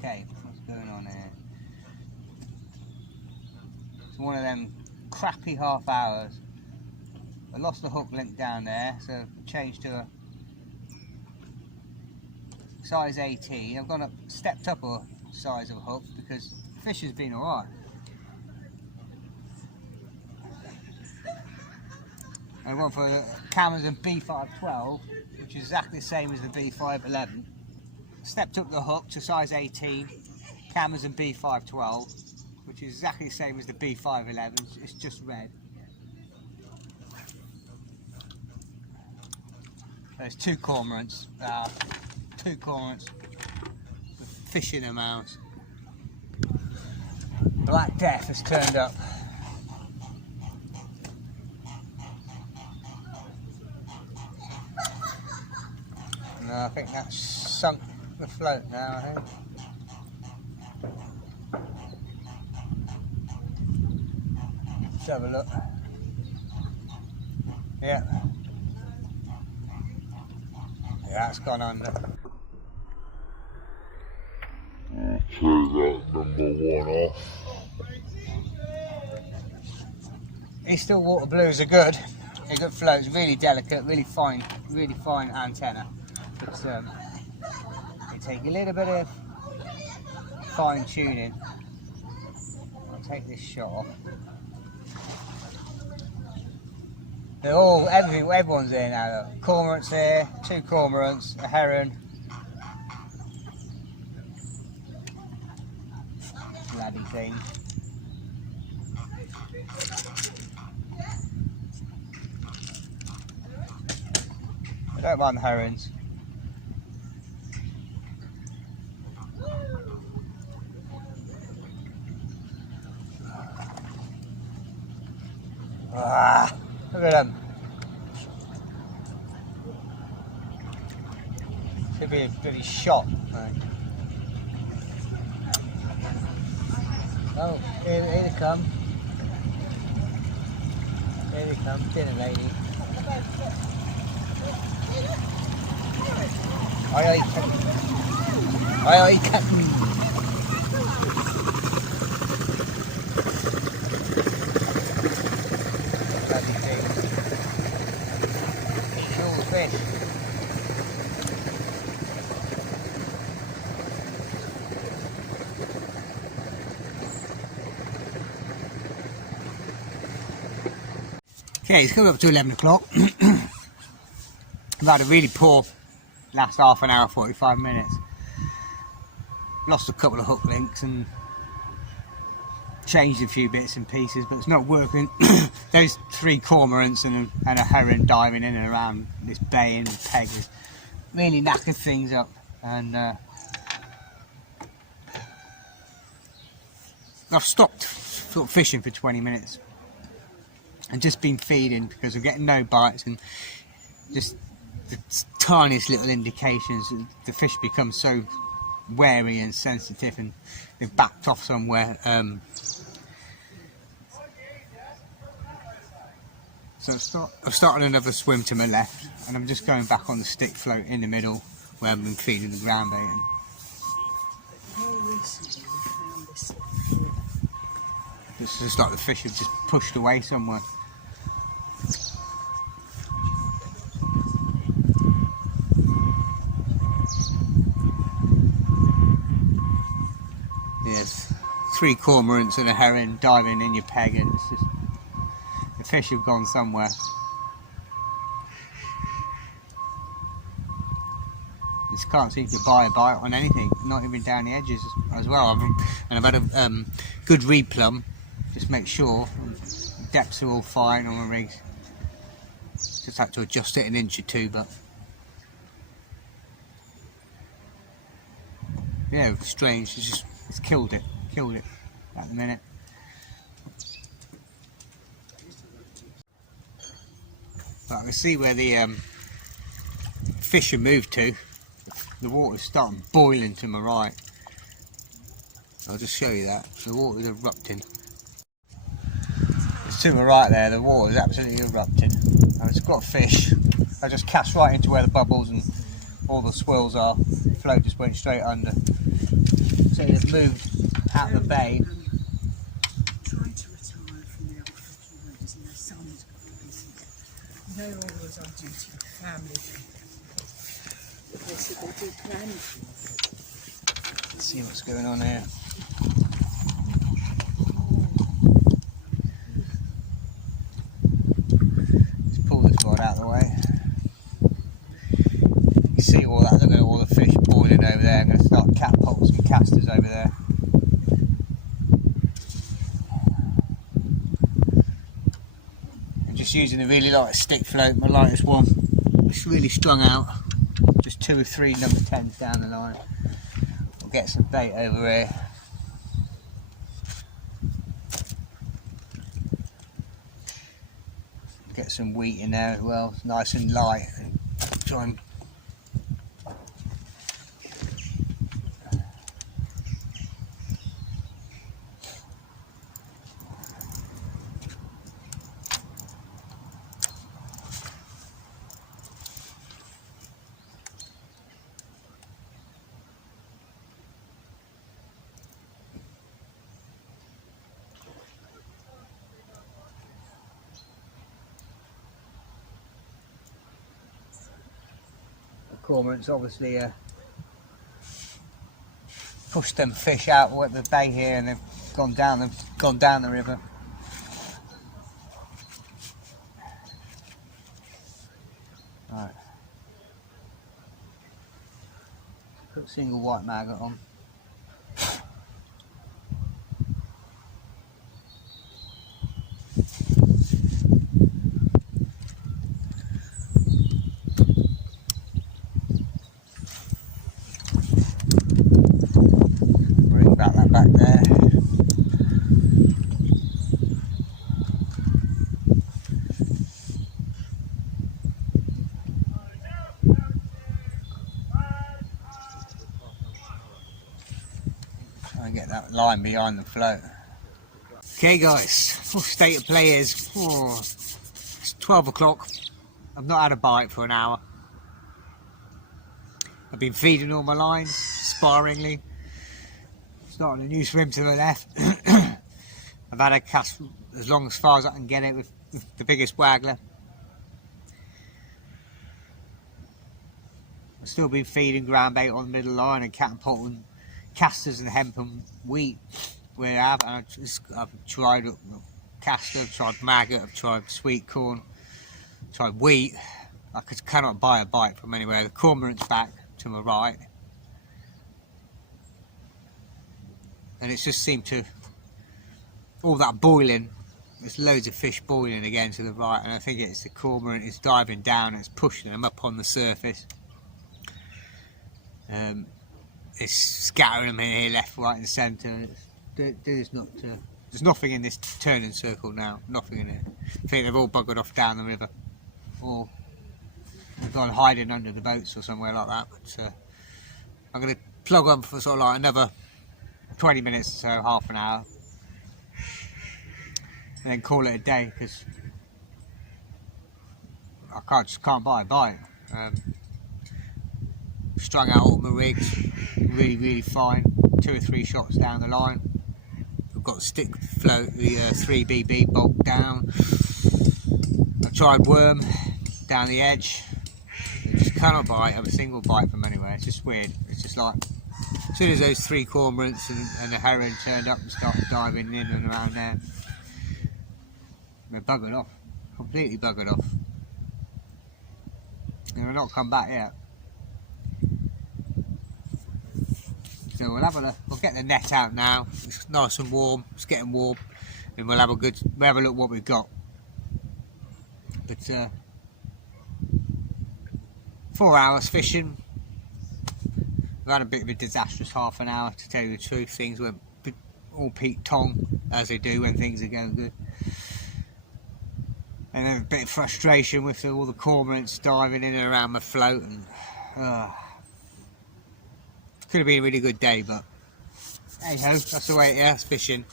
Okay, what's going on here? It's one of them crappy half hours. I lost the hook link down there, so changed to a size 18. I've gone up, stepped up a size of a hook because the fish has been alright. I went for a Amazon B512, which is exactly the same as the B511. Stepped up the hook to size 18, Amazon B512, which is exactly the same as the B511, it's just red. There's 2 cormorants, with fish in their mouths. Black Death has turned up. No, I think that's sunk the float now, I think. Let's have a look. Yeah. Yeah, that's gone under. We'll take that #1 off. These still water blues are good. They're good floats, really delicate, really fine antenna. But they take a little bit of fine tuning. I'll take this shot off. They're all, everyone's there now. Look. Cormorants here, 2 cormorants, a heron. Laddie thing. I don't mind the herons. Ah, look at them. Should be a bloody shot. Right. Oh, here they come. Here they come, dinner lady. Aye, Captain. Aye, Captain. Bloody thing. All the fish. Okay, it's coming up to 11 o'clock. I've had a really poor last half an hour, 45 minutes. Lost a couple of hook links and changed a few bits and pieces, but it's not working. Those 3 cormorants and a heron diving in and around this bay and peg has really knackered things up. And I've stopped fishing for 20 minutes and just been feeding because I'm getting no bites and just the tiniest little indications. The fish become so wary and sensitive and they've backed off somewhere. So I've started another swim to my left and I'm just going back on the stick float in the middle where I've been feeding the ground bait. It's just like the fish have just pushed away somewhere. Yes, 3 cormorants and a heron diving in your peg, and it's just, the fish have gone somewhere. Just can't seem to buy a bite on anything, not even down the edges as well. And I've had a good replumb, just make sure the depths are all fine on the rigs. Just had to adjust it an inch or 2, but yeah, strange. It's killed it at the minute. But I can see where the fish have moved to. The water's starting boiling to my right. I'll just show you that. The water's erupting. It's to my right there, the water's absolutely erupting. It's got fish. I just cast right into where the bubbles and all the swirls are. The float just went straight under. So they've moved out of the bay. Trying to retire from the old footballers and their sons got busy. They're always on duty, family. They said they do planning. Let's see what's going on here. Let's pull this rod out of the way. You see all that, look at all the fish boiling over there. I'm going to start catapults and casters over there. I'm just using a really light stick float, my lightest one. It's really strung out. Just 2 or 3 number 10s down the line. We'll get some bait over here. Get some wheat in there as well. It's nice and light. Try and cormorants obviously pushed them fish out at the bay here, and they've gone down the river. Right. Put single white maggot on. Bring that back there. Try and get that line behind the float. Okay guys, full state of play is, it's 12 o'clock. I've not had a bite for an hour. I've been feeding all my lines, sparingly. Starting a new swim to the left. I've had a cast as long as far as I can get it with the biggest waggler. I've still been feeding ground bait on the middle line and catapulting casters and hemp and wheat where I have. And I've tried caster, I've tried maggot, I've tried sweet corn, tried wheat. I cannot buy a bite from anywhere. The cormorant's back to my right, and it's just seemed to, all that boiling, there's loads of fish boiling again to the right, and I think it's the cormorant is diving down and it's pushing them up on the surface. It's scattering them in here, left, right and centre. There's nothing in this turning circle now, nothing in it. I think they've all buggered off down the river, or they've gone hiding under the boats or somewhere like that. But I'm going to plug on for sort of like another 20 minutes or so, half an hour, and then call it a day, because I just can't buy a bite. Strung out all my rigs, really fine, 2 or 3 shots down the line. I've got stick float, the 3BB bolt down. I tried worm down the edge. I just cannot bite a single bite from anywhere. It's just weird. It's just like, as soon as those 3 cormorants and the heron turned up and started diving in and around there, they're buggered off, completely buggered off. And they've not come back yet. So we'll get the net out now. It's nice and warm. It's getting warm, and we'll have a look what we've got. But 4 hours fishing. We've had a bit of a disastrous half an hour, to tell you the truth. Things went all Pete Tong, as they do when things are going good. And then a bit of frustration with all the cormorants diving in and around my float, and could have been a really good day, but hey ho, that's the way it is, fishing.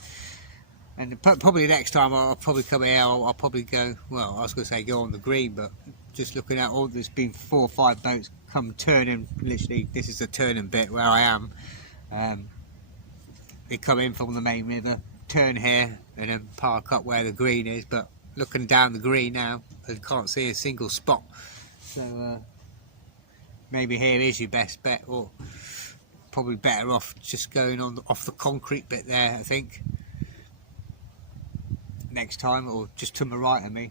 And probably next time I'll probably come here, I'll probably go, well, I was going to say go on the green, but just looking at all, there's been 4 or 5 boats come turning, literally this is the turning bit where I am. They come in from the main river, turn here and then park up where the green is, but looking down the green now, I can't see a single spot. So maybe here is your best bet, or probably better off just going off the concrete bit there, I think, next time, or just to my right of me,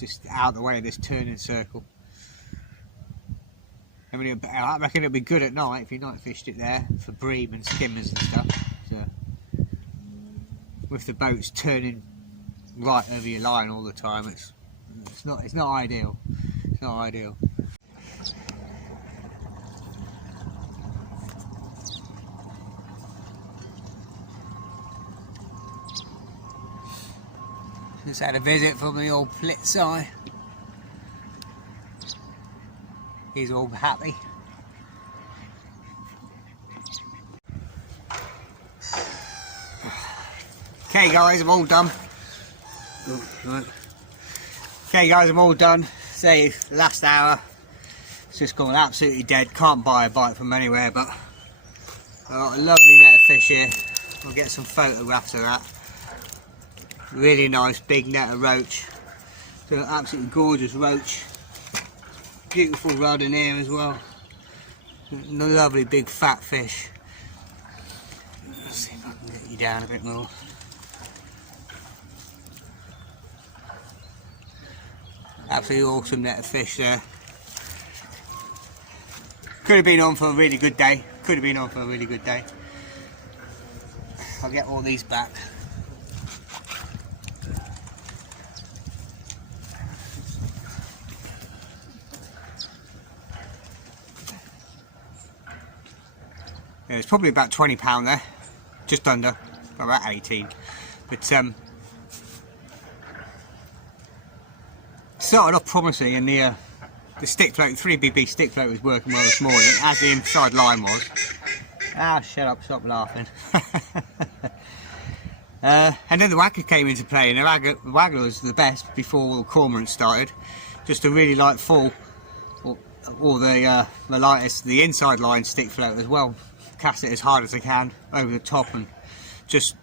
just out of the way of this turning circle. I mean, I reckon it'll be good at night if you night fished it there for bream and skimmers and stuff. So, with the boats turning right over your line all the time, it's not ideal. It's not ideal. Just had a visit from the old Plitzai. He's all happy. Okay guys, I'm all done. Okay guys, I'm all done. Say, last hour, it's just gone absolutely dead. Can't buy a bite from anywhere, but I've got a lovely net of fish here. I'll get some photographs of that. Really nice big net of roach. So absolutely gorgeous roach. Beautiful rod in here as well. Lovely big fat fish. Let's see if I can get you down a bit more. Absolutely awesome net of fish there. Could have been on for a really good day. Could have been on for a really good day. I'll get all these back. Yeah, it's probably about £20 there, just under, about 18. But started off promising, and the stick float, 3BB stick float was working well this morning, as the inside line was. Ah, shut up, stop laughing. And then the Waggler came into play, and the Waggler was the best before the cormorant started. Just a really light fall, or the lightest, the inside line stick float as well. Cast it as hard as I can over the top, and just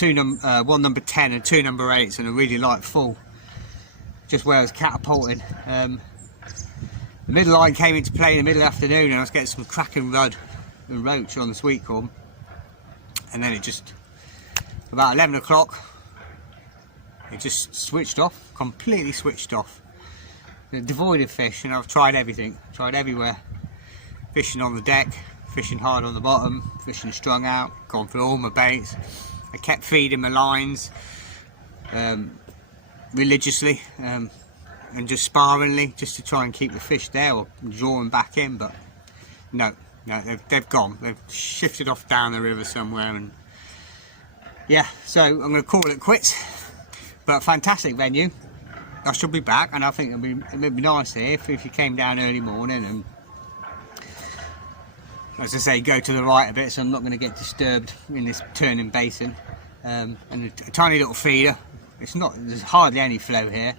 one number 10 and two number 8s, and a really light fall. Just where I was catapulting. The middle line came into play in the middle of the afternoon, and I was getting some cracking rudd and roach on the sweet corn. And then it just, about 11 o'clock, it just switched off, completely switched off. Devoid of fish, and I've tried everything, tried everywhere. Fishing on the deck, fishing hard on the bottom, fishing strung out, gone through all my baits. I kept feeding my lines religiously and just sparingly, just to try and keep the fish there or draw them back in, but no, they've gone. They've shifted off down the river somewhere, and yeah, so I'm going to call it quits. But fantastic venue. I should be back, and I think it'd be nice here if you came down early morning and, as I say, go to the right a bit, so I'm not going to get disturbed in this turning basin. And a tiny little feeder. There's hardly any flow here.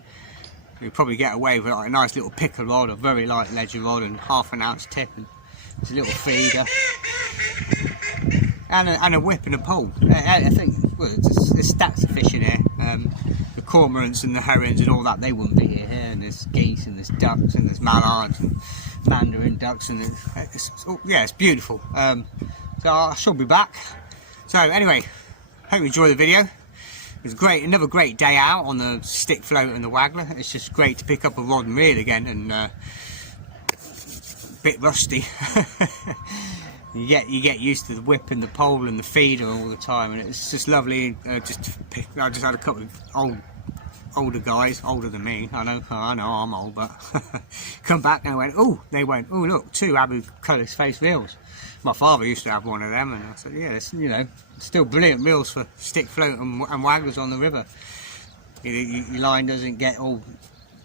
You'll probably get away with like a nice little picker rod, a very light ledger rod, and ½ an ounce tip, and there's a little feeder, and a whip and a pole. I think, well, there's stacks of fish in here. The cormorants and the herons and all that, they wouldn't be here. And there's geese, and there's ducks, and there's mallards, and mandarin ducks, and it's beautiful. So I shall be back. So anyway, hope you enjoy the video. It was great, another great day out on the stick float and the Waggler. It's just great to pick up a rod and reel again, and a bit rusty. you get used to the whip and the pole and the feeder all the time, and it's just lovely. I just had a couple of older guys, older than me. I know I'm old, but come back and they went, oh look, 2 Abu colours face reels. My father used to have one of them, and I said, yeah, it's, still brilliant reels for stick float and Wagglers on the river. Your line doesn't get all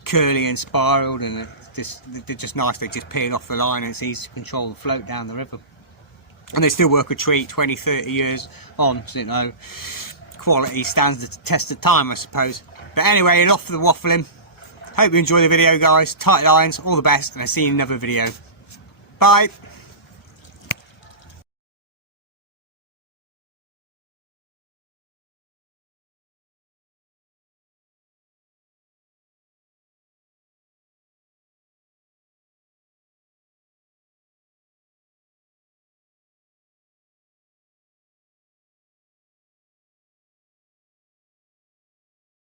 curly and spiraled, and they're just nice. They just peel off the line, and it's easy to control the float down the river. And they still work a treat 20-30 years on, so quality stands the test of time, I suppose. But anyway, enough for the waffling. Hope you enjoy the video, guys. Tight lines, all the best, and I'll see you in another video. Bye.